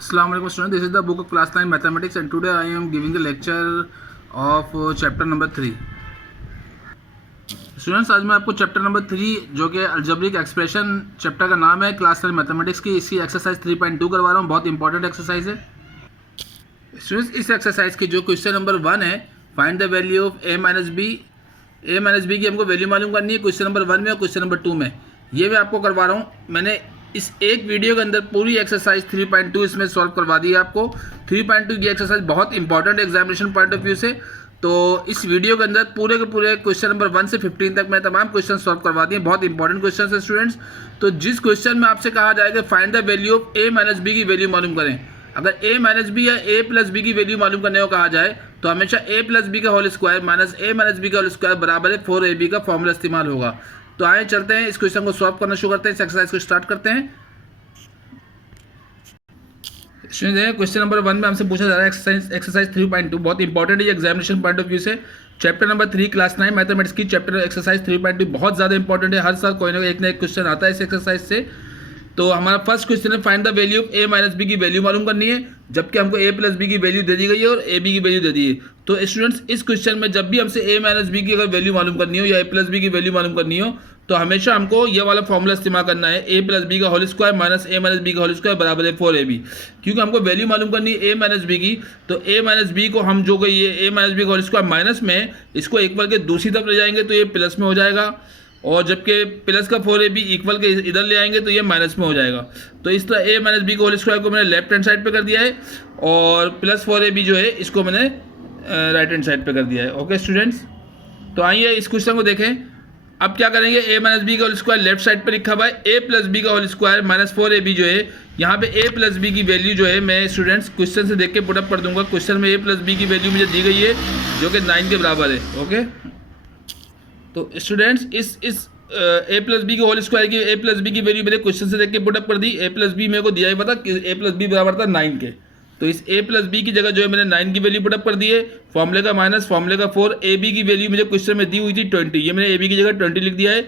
Assalamu alaikum students, this is the book of class 9 mathematics and today I am giving the lecture of chapter number 3. Students आज मैं आपको chapter number 3 जो कि algebraic expression chapter का नाम है class 9 mathematics की, इसी एक्सरसाइज 3.2 करवा रहा हूँ। बहुत इंपॉर्टेंट एक्सरसाइज है स्टूडेंट्स। इस एक्सरसाइज की जो क्वेश्चन नंबर 1 है, find the value of a minus b की हमको वैल्यू मालूम करनी है क्वेश्चन नंबर 1 में और क्वेश्चन नंबर 2 में। ये मैं आपको करवा रहा हूँ। मैंने इस एक वीडियो के अंदर पूरी एक्सरसाइज 3.2 इसमें सॉल्व करवा दी है आपको। 3.2 की एक्सरसाइज बहुत इंपॉर्टेंट है एग्जामिनेशन पॉइंट ऑफ व्यू से। तो इस वीडियो के अंदर पूरे के पूरे क्वेश्चन नंबर 1 से 15 तक मैं तमाम क्वेश्चन सॉल्व करवा दिए। बहुत इंपॉर्टेंट क्वेश्चन है स्टूडेंट्स। तो जिस क्वेश्चन में आपसे कहा जाएगा find the value of a minus b की वैल्यू मालूम करें, अगर a माइनस बी या a प्लस बी की वैल्यू मालूम करने को कहा जाए तो हमेशा a प्लस बी का whole square minus a minus B का होल स्क्वायर बराबर है 4ab का फॉर्मूला इस्तेमाल होगा। तो आए चलते हैं इस क्वेश्चन को सॉल्व करना शुरू करते हैं, इस एक्सरसाइज को स्टार्ट करते हैं। क्वेश्चन नंबर 1 में हमसे पूछा जा रहा है एक्सरसाइज 3.2, बहुत इंपॉर्टेंट है एग्जामिनेशन पॉइंट ऑफ व्यू से। चैप्टर नंबर 3 क्लास 9 मैथमेटिक्स की चैप्टर एक्सरसाइज 3.2 बहुत ज़्यादा इंपॉर्टेंट है। हर साल कोई ना एक क्वेश्चन आता है इस एक्सरसाइज से। तो हमारा फर्स्ट क्वेश्चन है find the value of a minus b की वैल्यू मालूम करनी है, जबकि हमको a प्लस बी की वैल्यू दे दी गई है और a b की वैल्यू दे दी है। तो स्टूडेंट्स इस क्वेश्चन में जब भी हमसे a माइनस बी की अगर वैल्यू मालूम करनी हो या a प्लस बी की वैल्यू मालूम करनी हो तो हमेशा हमको ये वाला फॉर्मूला इस्तेमाल करना है, a प्लस बी का whole square minus a minus B का होल स्क्वायर बराबर है 4ab। क्योंकि हमको वैल्यू मालूम करनी है a माइनस बी की, तो a माइनस बी को हम जो गई ये a माइनस बी का होल स्क्वायर माइनस में इसको इक्वल के दूसरी तरफ ले जाएंगे तो ये प्लस में हो जाएगा, और जबकि प्लस का 4ab इक्वल के इधर ले आएंगे तो ये माइनस में हो जाएगा। तो इस तरह a माइनस बी का होल स्क्वायर को मैंने लेफ्ट हैंड साइड पे कर दिया है और प्लस 4ab जो है इसको मैंने राइट हैंड साइड पे कर दिया है। ओके स्टूडेंट्स, तो आइए इस क्वेश्चन को देखें। अब क्या करेंगे, a माइनस बी का होल स्क्वायर लेफ्ट साइड पर लिखा हुआ है, a प्लस बी का होल स्क्वायर माइनस 4ab जो है यहाँ पे a प्लस बी की वैल्यू जो है मैं स्टूडेंट्स क्वेश्चन से देख के पुटअप कर दूंगा। क्वेश्चन में a प्लस बी की वैल्यू मुझे दी गई है जो कि 9 के बराबर है। ओके, तो स्टूडेंट्स इस a प्लस बी के होल स्क्वायर की a प्लस बी की वैल्यू मैंने क्वेश्चन से देख के पुटअप कर दी। a प्लस बी मेरे को दिया ही पता कि a प्लस बी बराबर था 9 के, तो इस a प्लस बी की जगह जो है मैंने 9 की वैल्यू पुटअप कर दी है। फॉर्मूले का माइनस फॉर्मूले का 4, ab की वैल्यू मुझे क्वेश्चन में दी हुई थी 20, ये मैंने ab की जगह 20 लिख दिया है।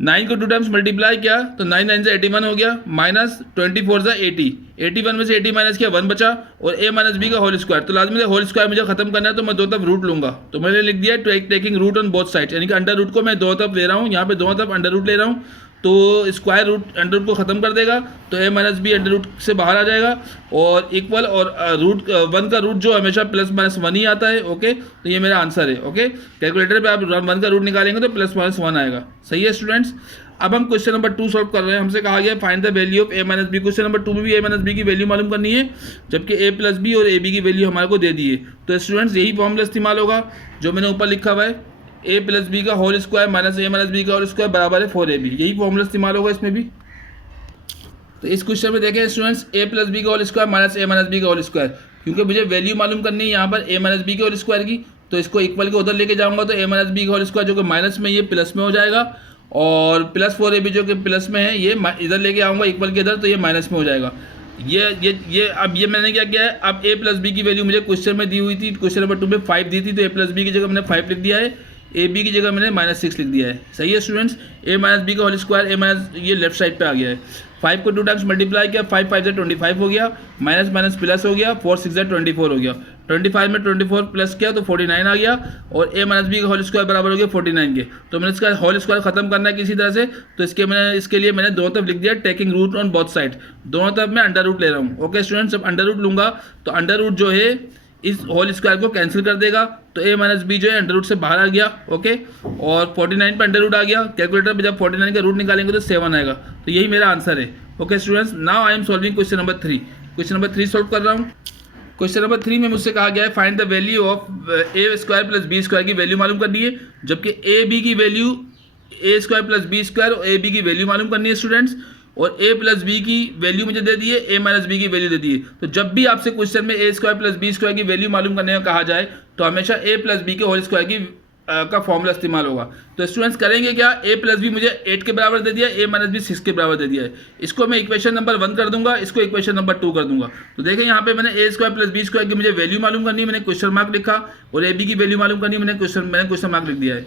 9 को 2 टाइम्स मल्टीप्लाई किया तो 9 9 से 81 हो गया, माइनस 24 से 80, 81 में से 80 माइनस किया 1 बचा, और a माइनस बी का होल स्क्वायर। तो लाजमी है होल स्क्वायर मुझे खत्म करना है तो मैं दो तरफ रूट लूंगा, तो मैंने लिख दिया taking root on both side, यानी कि अंडर रूट को मैं दोनों तरफ ले रहा हूँ। यहाँ पे दोनों तरफ अंडर रूट ले रहा हूँ तो स्क्वायर रूट अंडर रूट को खत्म कर देगा, तो a minus b under root से बाहर आ जाएगा और इक्वल, और रूट 1 का रूट जो हमेशा प्लस माइनस 1 ही आता है। ओके, तो ये मेरा आंसर है। ओके, कैलकुलेटर पे आप 1 का रूट निकालेंगे तो प्लस माइनस 1 आएगा। सही है स्टूडेंट्स। अब हम क्वेश्चन नंबर 2 सॉल्व कर रहे हैं। हमसे कहा गया find the value of a minus b. Question number 2 में भी a माइनस बी की वैल्यू मालूम करनी है, जबकि a प्लस बी और ab की वैल्यू हमारे को दे दी है। तो स्टूडेंट्स यही फॉर्मूला इस्तेमाल होगा जो मैंने ऊपर लिखा हुआ है, a प्लस बी का whole square minus a minus B का होल स्क्वायर बराबर है 4ab। यही फॉर्मूला इस्तेमाल होगा इसमें भी। तो इस क्वेश्चन में देखें स्टूडेंट्स, a प्लस बी का whole square minus a minus B का होल स्क्वायर, क्योंकि मुझे वैल्यू मालूम करनी है यहाँ पर a माइनस बी के होल स्क्वायर की, तो इसको इक्वल के उधर लेके जाऊंगा तो a माइनस बी का होल स्क्वायर जो कि माइनस में ये प्लस में हो जाएगा, और प्लस 4ab जो कि प्लस में है ये इधर लेके आऊँगा इक्वल के इधर तो ये माइनस में हो जाएगा। ये अब ये मैंने क्या किया है, अब a प्लस बी की वैल्यू मुझे क्वेश्चन में दी हुई थी, क्वेश्चन नंबर 2 में 5 दी थी, तो a प्लस बी की जगह मैंने 5 लिख दिया है, ए बी की जगह मैंने -6 लिख दिया है। सही है स्टूडेंट्स। a माइनस बी का होल स्क्वायर a माइनस ये लेफ्ट साइड पे आ गया है। 5 को 2 टाइम्स मल्टीप्लाई किया, 5 5 से 25 हो गया, माइनस माइनस प्लस हो गया, 4 6 से 24 हो गया, 25 में 24 प्लस किया तो 49 आ गया, और a माइनस बी का होल स्क्वायर बराबर हो गया 49 के। तो मैंने इसका होल स्क्वायर खत्म करना है किसी तरह से, तो इसके लिए मैंने दोनों तरफ लिख दिया taking root on both side, दोनों तरफ मैं अंडर रूट ले रहा हूँ। ओके स्टूडेंट्स, जब अंडर रूट लूंगा तो अंडर रूट जो है इस होल स्क्वायर को कैंसिल कर देगा, तो a माइनस बी जो है अंडर रूट से बाहर आ गया। ओके, और 49 पे अंडर रूट आ गया, कैलकुलेटर पे जब 49 का रूट निकालेंगे तो 7 आएगा, तो यही मेरा आंसर है। Okay students, now I am solving question number 3। Question number 3 solve कर रहा हूँ। क्वेश्चन नंबर 3 में मुझसे कहा गया है find the value of a square plus B square की वैल्यू मालूम करनी है, जबकि a b की वैल्यू a square plus B square और a b की वैल्यू मालूम करनी है स्टूडेंट्स, और a प्लस बी की वैल्यू मुझे दे दी है, a माइनस बी की वैल्यू दे दी है। तो जब भी आपसे क्वेश्चन में a square plus B square की वैल्यू मालूम करने का कहा जाए तो हमेशा a प्लस बी के होल स्क्वायर की का फॉर्मूला इस्तेमाल होगा। तो स्टूडेंट्स करेंगे क्या, a प्लस बी मुझे 8 के बराबर दे दिया है, a माइनस बी 6 के बराबर दे दिया है, इसको मैं इक्वेशन नंबर 1 कर दूंगा, इसको इक्वेशन नंबर 2 कर दूंगा। तो देखें यहाँ पे मैंने a square plus B square की मुझे वैल्यू मालूम करनी है, मैंने क्वेश्चन मार्क लिखा, और a b की वैल्यू मालूम करनी है, मैंने क्वेश्चन मार्क लिख दिया है।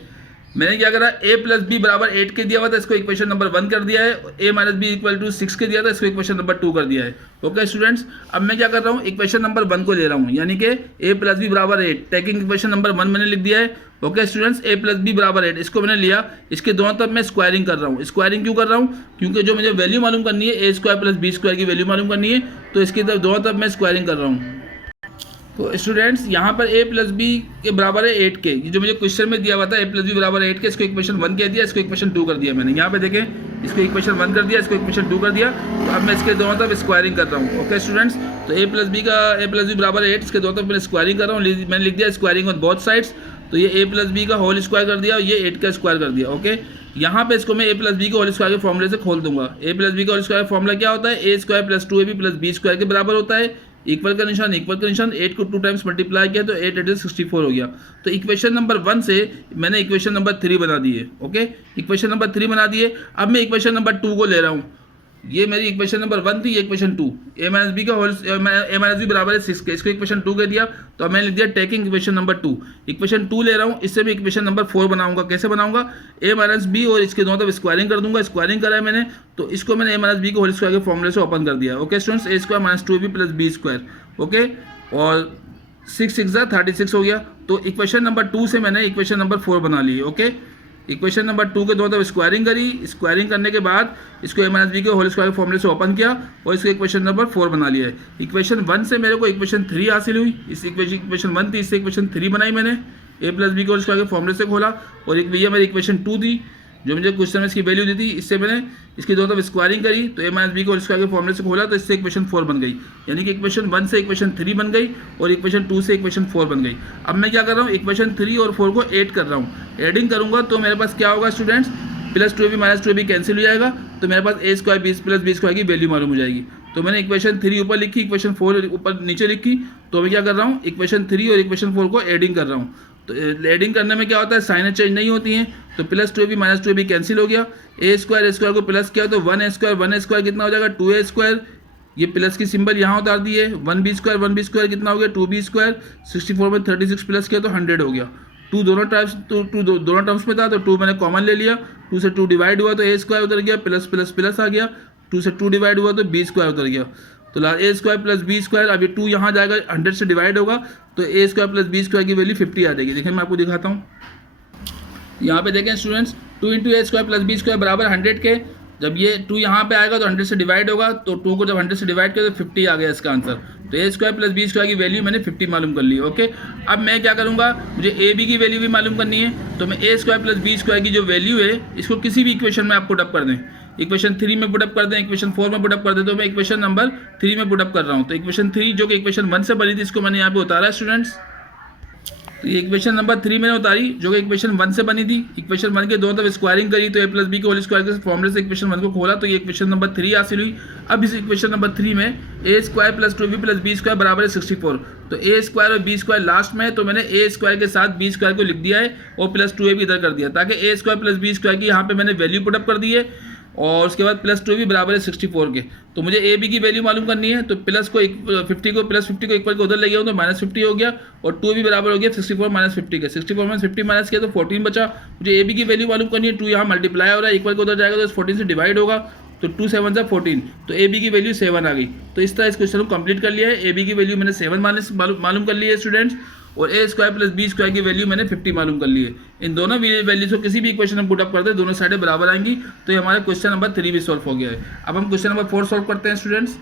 मैंने क्या करा, a प्लस बी बराबर 8 के दिया हुआ था, इसको इक्वेशन नंबर 1 कर दिया है। a minus b equal to 6 के दिया था, इसको इक्वेशन नंबर 2 कर दिया है। ओके स्टूडेंट्स, अब मैं क्या कर रहा हूँ, इक्वेशन नंबर 1 को ले रहा हूँ, यानी कि a प्लस बी बराबर 8, टेकिंग इक्वेशन नंबर 1 मैंने लिख दिया है। Okay students, a plus b बराबर 8 इसको मैंने लिया, इसके दोनों तरफ मैं स्क्वायरिंग कर रहा हूँ। स्क्वायरिंग क्यों कर रहा हूँ, क्योंकि जो मुझे वैल्यू मालूम करनी है, a square plus B square की वैल्यू मालूम करनी है, तो इसकी तरफ दोनों तरफ मैं स्क्वायरिंग कर रहा हूँ। तो स्टूडेंट्स यहाँ पर a प्लस बी के बराबर है 8 के, जो मुझे क्वेश्चन में दिया हुआ था a प्लस बी बराबर 8 के, इसको इक्वेशन 1 कह दिया, इसको इक्वेशन 2 कर दिया मैंने। यहाँ पे देखें, इसको इक्वेशन 1 कर दिया, इसको इक्वेशन 2 कर दिया। तो अब मैं इसके दोनों तरफ स्क्वायरिंग कर रहा हूँ। ओके स्टूडेंट्स, तो a प्लस बी बराबर 8, इसके दोनों तरफ मैं स्क्वायरिंग कर रहा हूँ। मैंने लिख दिया स्क्वायरिंग ऑन बोथ साइड्स, तो ये a प्लस बी का होल स्क्वायर कर दिया और ये 8 का स्क्वायर कर दिया। ओके, यहाँ पे इसको मैं a प्लस बी के होल स्क्वायर के फॉर्मूले से खोल दूंगा। a प्लस बी का होल स्क्वायर फॉर्मूला क्या होता है, a square plus 2ab plus B square के बराबर होता है। इक्वल का निशान, 8 को 2 टाइम्स मल्टीप्लाई किया तो 8 8 64 हो गया। तो इक्वेशन नंबर 1 से मैंने इक्वेशन नंबर 3 बना दी है। ओके, इक्वेशन नंबर 3 बना दिए। अब मैं इक्वेशन नंबर 2 को ले रहा हूँ। ये मेरी इक्वेशन नंबर 1 थी, ये इक्वेशन 2, a माइनस बी का होल a माइनस बी बराबर है 6 के, इसको इक्वेशन 2 कह दिया। तो अब मैंने लिख दिया टेकिंग इक्वेशन नंबर 2, इक्वेशन 2 ले रहा हूँ, इससे मैं इक्वेशन नंबर 4 बनाऊंगा। कैसे बनाऊंगा, a माइनस बी और इसके दोनों तरफ स्क्वायरिंग कर दूंगा। स्क्वायरिंग करा है मैंने, तो इसको मैंने a माइनस बी के होल स्क्वायर के फॉर्मूले से ओपन कर दिया। Okay students, a square minus 2ab plus B square. Okay, और 6 6 36 हो गया। तो इक्वेशन नंबर 2 से मैंने इक्वेशन नंबर 4 बना ली। ओके, इक्वेशन नंबर 2 के दोनों तरफ स्क्वायरिंग करी, स्क्वायरिंग करने के बाद इसको a माइनस बी के होल स्क्वायर फॉर्मूले से ओपन किया और इसको इक्वेशन नंबर 4 बना लिया है। इक्वेशन 1 से मेरे को इक्वेशन 3 हासिल हुई। इस इक्वेशन 1 थी, इससे इक्वेशन 3 बनाई मैंने, a प्लस बी के होल स्क्वायर के फॉर्मूले से खोला। और एक ये मेरी इक्वेशन 2 थी, जो मुझे क्वेश्चन में इसकी वैल्यू दी थी, इससे मैंने इसकी दोनों तरफ स्क्वायरिंग करी, तो a माइनस बी के होल स्क्वायर के फॉर्मूले से खोला, तो इससे इक्वेशन 4 बन गई। यानी कि इक्वेशन 1 से इक्वेशन 3 बन गई और इक्वेशन 2 से इक्वेशन 4 बन गई। अब मैं क्या कर रहा हूँ, इक्वेशन 3 और 4 को ऐड कर रहा हूँ। एडिंग करूँगा तो मेरे पास क्या होगा students, plus 2ab minus 2ab cancel हो जाएगा, तो मेरे पास a square B plus B square की वैल्यू मालूम हो जाएगी। तो मैंने इक्वेशन 3 ऊपर लिखी, इक्वेशन 4 ऊपर नीचे लिखी। तो मैं क्या कर रहा हूँ, इक्वेशन 3 और इक्वेशन 4 को एडिंग कर रहा हूँ। तो एडिंग करने में क्या होता है, साइन चेंज नहीं होती हैं, तो plus 2ab minus 2ab cancel हो गया। a स्क्वायर को प्लस किया तो 1a स्क्वायर कितना हो जाएगा, 2a स्क्वायर। ये प्लस की सिंबल यहाँ उतार दी है। 1b स्क्वायर कितना हो गया, 2b स्क्वायर। 64 में 36 प्लस किया तो 100 हो गया। 2 दोनों टर्म्स में था, तो 2 मैंने कॉमन ले लिया। 2 से 2 डिवाइड हुआ तो a स्क्वायर उतर गया, प्लस प्लस प्लस आ गया। 2 से 2 डिवाइड हुआ तो b स्क्वायर उतर गया। तो a square plus B square, अभी 2 यहाँ जाएगा, 100 से डिवाइड होगा, तो a square plus B square की वैल्यू 50 आ जाएगी। देखिए मैं आपको दिखाता हूँ, यहाँ पे देखें students, 2 into a square plus B square बराबर 100 के। जब ये 2 यहाँ पे आएगा तो 100 से डिवाइड होगा, तो 2 को जब 100 से डिवाइड किया तो 50 आ गया इसका आंसर। तो a square plus B square की वैल्यू मैंने 50 मालूम कर ली। ओके, अब मैं क्या करूँगा, मुझे a b की वैल्यू भी मालूम करनी है, तो मैं a square plus B square की जो वैल्यू है, इसको किसी भी इक्वेशन में आप पुटअप कर दें। इक्वेशन 3 में पुटअप कर दें, इक्वेशन 4 में पुटअप कर दें, तो मैं इक्वेशन नंबर 3 में पुटअप कर रहा हूँ। तो इक्वेशन 3 जो कि इक्वेशन 1 से बनी थी, इसको मैंने यहाँ पे उतारा है स्टूडेंट्स। तो ये इक्वेशन नंबर 3 मैंने उतारी, जो कि इक्वेशन 1 से बनी थी। इक्वेशन 1 के दोनों तरफ स्क्वायरिंग करी, तो a प्लस बी के होल स्क्वायर के फॉर्मूले से इक्वेशन 1 को खोला, तो ये इक्वेशन नंबर 3 हासिल हुई। अब इस इक्वेशन नंबर 3 में a square plus 2b plus B square बराबर है 64। तो a स्क्वायर और b स्क्वायर लास्ट में है, तो मैंने a स्क्वायर के साथ b स्क्वायर को लिख दिया है और प्लस 2ab इधर कर दिया, ताकि a square plus B square की यहाँ पे मैंने वैल्यू पुटअप कर दी है। और उसके बाद प्लस 2b बराबर है 64 के। तो मुझे a b की वैल्यू मालूम करनी है, तो प्लस को 50 को इक्वल को उधर ले गया हूँ, तो माइनस 50 हो गया, और 2b बराबर हो गया 64 माइनस 50 के। 64 में 50 माइनस किया तो 14 बचा। मुझे a b की वैल्यू मालूम करनी है, 2 यहाँ मल्टीप्लाई हो रहा है, इक्वल को उधर जाएगा तो 14 से डिवाइड होगा, तो 2 7 से 14, तो a b की वैल्यू 7 आ गई। तो इस तरह इस क्वेश्चन को कंप्लीट कर लिया है। a b की वैल्यू मैंने 7 मालूम कर ली है स्टूडेंट्स, और a square plus B square की वैल्यू मैंने 50 मालूम कर ली है। इन दोनों वैल्यूज को किसी भी इक्वेशन में पुटअप करते हैं, दोनों साइडें बराबर आएंगी, तो ये हमारा क्वेश्चन नंबर 3 भी सॉल्व हो गया है। अब हम क्वेश्चन नंबर 4 सॉल्व करते हैं स्टूडेंट्स।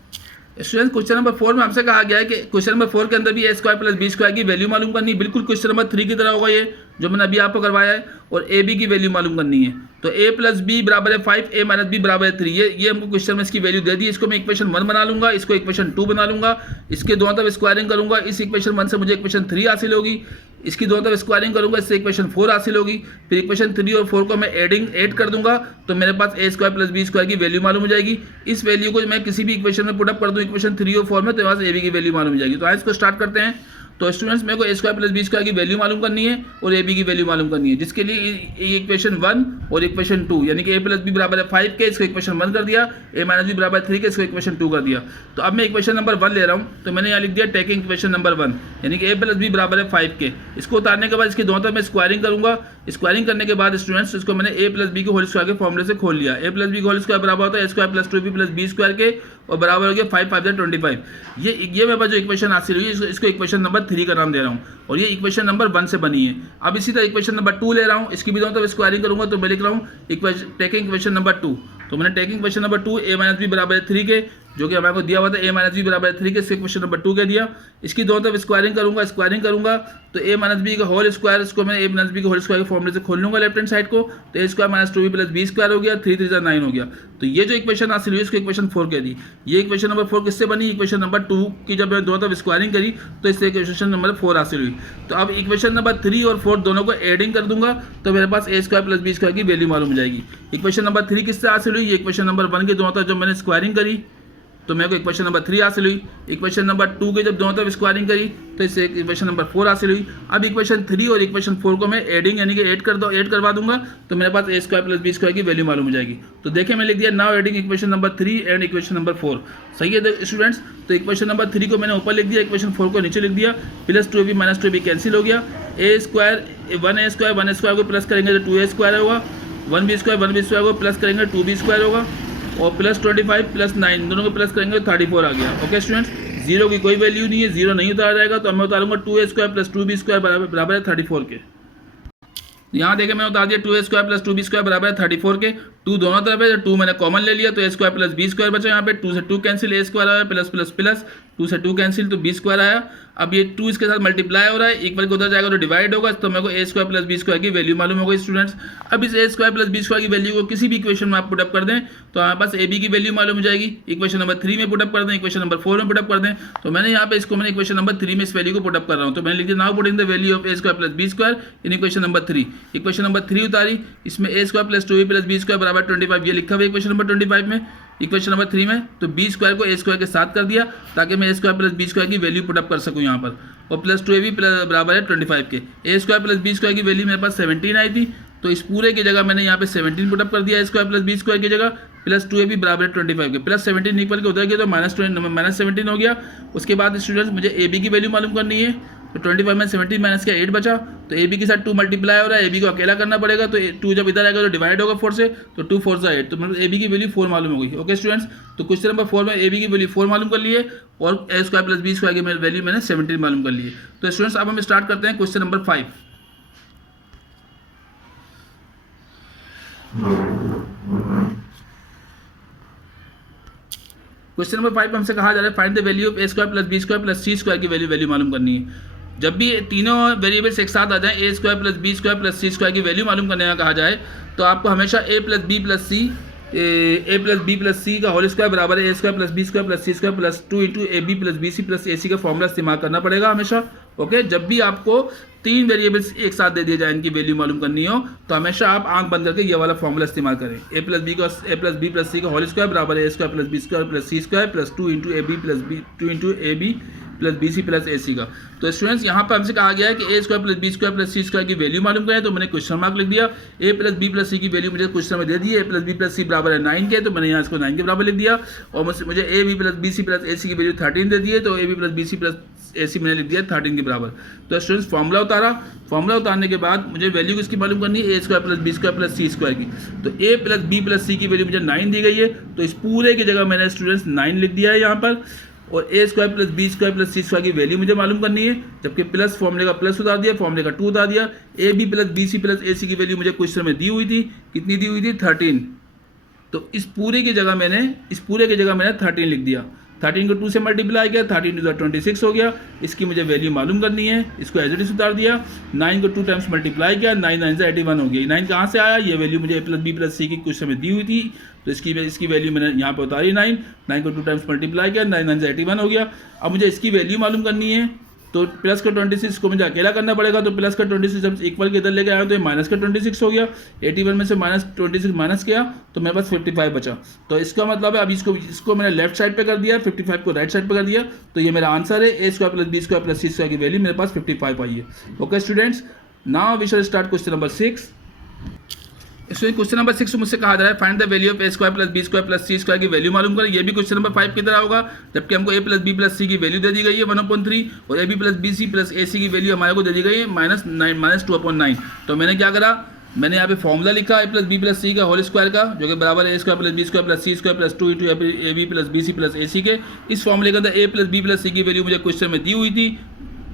क्वेश्चन नंबर 4 में हमसे कहा गया है कि क्वेश्चन नंबर 4 के अंदर भी a square plus B square की वैल्यू मालूम करनी है। बिल्कुल क्वेश्चन नंबर 3 की तरह होगा ये, जो मैंने अभी आपको करवाया है, और a b की वैल्यू मालूम करनी है। तो a प्लस बी बराबर है 5, a माइनस बी बराबर है 3। ये हमको क्वेश्चन में इसकी वैल्यू दे दी। इसको मैं इक्वेशन 1 बना लूंगा, इसको इक्वेशन 2 बना लूंगा, इसके दोनों तरफ स्क्वायरिंग करूंगा, इस इक्वेशन 1 से मुझे इक्वेशन 3 हासिल होगी, इसकी दोनों तरफ स्क्वायरिंग करूंगा, इससे इक्वेशन 4 हासिल होगी। फिर इक्वेशन 3 और 4 को मैं ऐड कर दूंगा, तो मेरे पास a square plus B square की वैल्यू मालूम हो जाएगी। इस वैल्यू को मैं किसी भी इक्वेशन में पुटअप कर दूं, इक्वेशन 3 और 4 में, तो यहाँ से a b की वैल्यू मालूम हो जाएगी। तो आज इसको स्टार्ट करते हैं। तो स्टूडेंट्स मेरे को ए स्क्वायर प्लस बी स्क्वायर की वैल्यू मालूम करनी है और ए बी की वैल्यू मालूम करनी है, जिसके लिए इक्वेशन 1 और इक्वेशन 2 यानी कि ए प्लस बी बराबर है 5 के, इसको इक्वेशन 1 कर दिया, ए माइनस बी बराबर 3 के, इसको इक्वेशन 2 कर दिया। तो अब मैं इक्वेशन नंबर 1 ले रहा हूँ, तो मैंने यहाँ लिख दिया टेकिंग इक्वेशन नंबर 1 यानी कि ए प्लस बी बराबर है 5 के। इसको उतारने के बाद इसकी दोनों तरफ मैं स्क्वायरिंग करूँगा। स्क्वायरिंग करने के बाद स्टूडेंट्स इसको मैंने ए प्लस बी के होल स्क्वायर के फॉर्मूले से खोल लिया। A plus B whole square बराबर होता है A square plus 2b plus B square के और बराबर हो गया 5 5 25। ये मेरे पास जो इक्वेशन हासिल हुई इसको इक्वेशन नंबर 3 का नाम दे रहा हूँ और ये इक्वेशन नंबर 1 से बनी है। अब इसी तरह इक्वेशन नंबर 2 ले रहा हूँ, इसकी भी दोनों तरफ स्क्वायरिंग करूँगा, तो मैं लिख रहा हूँ टेकिंग इक्वेशन नंबर 2। तो मैंने टेकिंग इक्वेशन नंबर 2 ए माइनस बी बराबर है 3 के, जो कि हमारे को दिया हुआ था ए माइनस बी बराबर है 3 के, इसको इक्वेशन नंबर 2 कह दिया। इसकी दोनों तरफ स्क्वायरिंग करूँगा तो ए माइनस बी का होल स्क्वायर, इसको मैं ए माइनस बी के होल स्क्वायर के फॉर्मूले से खोल लूँगा लेफ्ट हैंड साइड को, तो A square minus 2b plus B square हो गया, 3 3 9 हो गया। तो ये जो इक्वेशन हासिल हुई इसको इक्वेशन 4 कह दी। ये इक्वेशन नंबर 4 किससे बनी? इक्वेशन नंबर 2 की जब मैंने दोनों तरफ स्क्वायरिंग करी तो इससे इक्वेशन नंबर 4 हासिल हुई। तो अब इक्वेशन नंबर 3 और 4 दोनों को एडिंग कर दूंगा तो मेरे पास ए स्क्वायर प्लस बी स्क्वायर की वैल्यू मालूम हो जाएगी। इक्वेशन नंबर 3 किससे हासिल हुई? ये इक्वेशन नंबर 1 के दोनों तरफ जब मैंने स्क्वायरिंग करी तो मेरे को इक्वेशन नंबर 3 हासिल हुई। इक्वेशन नंबर 2 के जब दोनों तरफ स्क्वायरिंग करी तो इससे इक्वेशन नंबर 4 हासिल हुई। अब इक्वेशन 3 और इक्वेशन 4 को मैं एडिंग यानी कि ऐड करवा दूंगा तो मेरे पास ए स्क्वायर प्लस बी स्क्वायर की वैल्यू मालूम हो जाएगी। तो देखिए मैं लिख दिया now adding equation number 3 and equation number 4। सही है स्टूडेंट्स? तो इक्वेशन नंबर 3 को मैंने ऊपर लिख दिया, इक्वेशन 4 को नीचे लिख दिया, plus 2ab minus 2ab cancel हो गया, ए स्क्वायर 1 स्क्वायर को प्लस करेंगे तो 2a स्क्वायर होगा, 1b स्क्वायर को प्लस करेंगे 2b स्क्वायर होगा और प्लस 25 प्लस 9 दोनों को प्लस करेंगे तो 34 आ गया। ओके स्टूडेंट्स, जीरो की कोई वैल्यू नहीं है, जीरो नहीं उतारा जाएगा, तो मैं उतारूंगा 2a square plus 2b square बराबर है 34 के। यहाँ देखें मैंने उतार दिया 2a square plus 2b square बराबर है 34 के। 2 दोनों तरफ है, 2 मैंने कॉमन ले लिया तो a square plus b square बचा। यहाँ पे 2 से 2 कैंसिल, a स्क्वायर आया प्लस प्लस प्लस 2 से 2 कैंसिल तो b स्क्वायर आया। अब ये 2 इसके साथ मल्टीप्लाई हो रहा है, इक्वल को उधर जाएगा तो डिवाइड होगा, तो मेरे को a square plus b square की वैल्यू मालूम होगी स्टूडेंट्स। अब इस a square plus b square की वैल्यू को किसी भी इक्वेशन में आप पुटअप कर दें तो हमारे पास ab की वैल्यू मालूम हो जाएगी। इक्वेशन नंबर 3 में पुटअप कर दें, इक्वेशन नंबर 4 में पुटअप कर दें, तो मैंने यहाँ पे इसको मैंने इक्वेशन नंबर 3 में इस वैल्यू को पुटअप कर रहा हूँ। तो मैंने लिख दिया now putting the value of a square plus b square in equation number 3। Equation number 3 उतारी, इसमें a square plus 2a plus b square बराबर 25 ये लिखा हुआ है इक्वेशन नंबर 25 में। इक्वेशन नंबर 3 में तो b स्क्वायर को a स्क्वायर के साथ कर दिया ताकि मैं a square plus b square की वैल्यू पुटअप कर सकूँ यहाँ पर, और प्लस 2ab बराबर है 25 के। a square plus b square की वैल्यू मेरे पास 17 आई थी, तो इस पूरे की जगह मैंने यहाँ पे 17 पुटअप कर दिया a square plus b square की जगह, प्लस 2ab बराबर है 25 के, प्लस 17 इक्वल के उधर गया तो माइनस 17 हो गया। उसके बाद स्टूडेंट्स मुझे ab की वैल्यू मालूम करनी है, तो 25 में 17 माइनस का 8 बचा, तो ab के साथ 2 मल्टीप्लाई हो रहा है, ab को अकेला करना पड़ेगा, तो 2 जब इधर आएगा तो डिवाइड होगा 4 से, तो 2 4 से 8, तो मतलब ab की वैल्यू 4 मालूम हो गई। ओके स्टूडेंट्स, तो क्वेश्चन नंबर 4 में ab की वैल्यू 4 मालूम कर लिए और a square plus b square की वैल्यू मैंने 17 मालूम कर लिए। तो स्टूडेंट्स अब हम स्टार्ट करते हैं क्वेश्चन नंबर 5। क्वेश्चन नंबर 5 हमसे कहा जा रहा है find the value of a square plus b square plus c square की वैल्यू मालूम करनी है। जब भी तीनों वेरिएबल्स एक साथ आ जाएं, a square plus b square plus c square की वैल्यू मालूम करने का कहा जाए तो आपको हमेशा a plus b plus c का होल स्क्वायर बराबर है a square plus b square plus c square plus 2 into ab plus bc plus ac का फॉर्मूला इस्तेमाल करना पड़ेगा हमेशा। ओके, जब भी आपको 3 वेरिएबल्स एक साथ दे दिए जाए इनकी वैल्यू मालूम करनी हो तो हमेशा आप आंख बंद करके ये वाला फॉर्मूला इस्तेमाल करें। a plus b plus c का होल स्क्वायर बराबर है a square plus b square plus c square plus 2 into ab plus bc plus ac का। तो स्टूडेंट्स यहाँ पर हमसे कहा गया है कि a square plus b square plus c square की वैल्यू मालूम करें, तो मैंने क्वेश्चन मार्क लिख दिया। a plus b plus c की वैल्यू मुझे क्वेश्चन में दे दी है, a plus b plus c बराबर है 9 के, तो मैंने यहाँ इसको 9 के बराबर लिख दिया, और मुझे a b plus bc plus ac की वैल्यू 13 दे दी है, तो a b plus bc plus AC मैंने लिख दिया 13 के बराबर। तो स्टूडेंट्स फॉर्मूला उतारा, फॉर्मूला उतारने के बाद मुझे वैल्यू किसकी मालूम करनी है, a square plus b square plus c square की। तो a plus b plus c की वैल्यू मुझे 9 दी गई है, तो इस पूरे की जगह मैंने स्टूडेंट्स 9 लिख दिया है यहाँ पर, और a square plus b square plus c square की वैल्यू मुझे मालूम करनी है, जबकि प्लस फॉर्मूले का प्लस उतार दिया, फॉर्मूले का 2 उतार दिया। ab plus bc plus ac की वैल्यू मुझे क्वेश्चन में दी हुई थी, कितनी दी हुई थी 13, तो इस पूरे की जगह मैंने 13 लिख दिया। 13 को 2 से मल्टीप्लाई किया, 13 टू 26 हो गया, इसकी मुझे वैल्यू मालूम करनी है, इसको एज इट इज उतार दिया। 9 को 2 टाइम्स मल्टीप्लाई किया, 9 9 से 81 हो गई। 9 कहाँ से आया, ये वैल्यू मुझे a plus b plus c की क्वेश्चन में दी हुई थी, तो इसकी वैल्यू मैंने यहाँ पे उतारी 9 को 2 टाइम्स मल्टीप्लाई किया, 9 9 से 81 हो गया। अब मुझे इसकी वैल्यू मालूम करनी है, तो प्लस का 26 को मुझे अकेला करना पड़ेगा, तो प्लस का 26 जब इक्वल के इधर लेके आया तो ये माइनस का 26 हो गया, 81 में से माइनस 26 माइनस किया तो मेरे पास 55 बचा। तो इसका मतलब है अब इसको मैंने लेफ्ट साइड पे कर दिया, 55 को राइट साइड पे कर दिया, तो ये मेरा आंसर है A square plus B square plus C square की वैल्यू मेरे पास 55 आई है। Okay students, now we shall start question number 6। इसमें क्वेश्चन नंबर 6 मुझसे कहा जा रहा है find the value of a square plus B square plus C square की वैल्यू मालूम करें। ये भी क्वेश्चन नंबर 5 की तरह होगा, जबकि हमको A plus B plus C की वैल्यू दे दी गई है 1/3 और A B plus B C plus A C की वैल्यू हमारे को दे दी गई है -2/9। तो मैंने क्या करा, मैंने यहाँ पे फॉर्मूला लिखा A plus B plus C का होल स्क्वायर का, जो कि बराबर है A square plus B square plus C square plus 2 into A B plus B C plus A C के। इस फॉर्मूले के अंदर A plus B plus C की वैल्यू मुझे क्वेश्चन में दी हुई थी,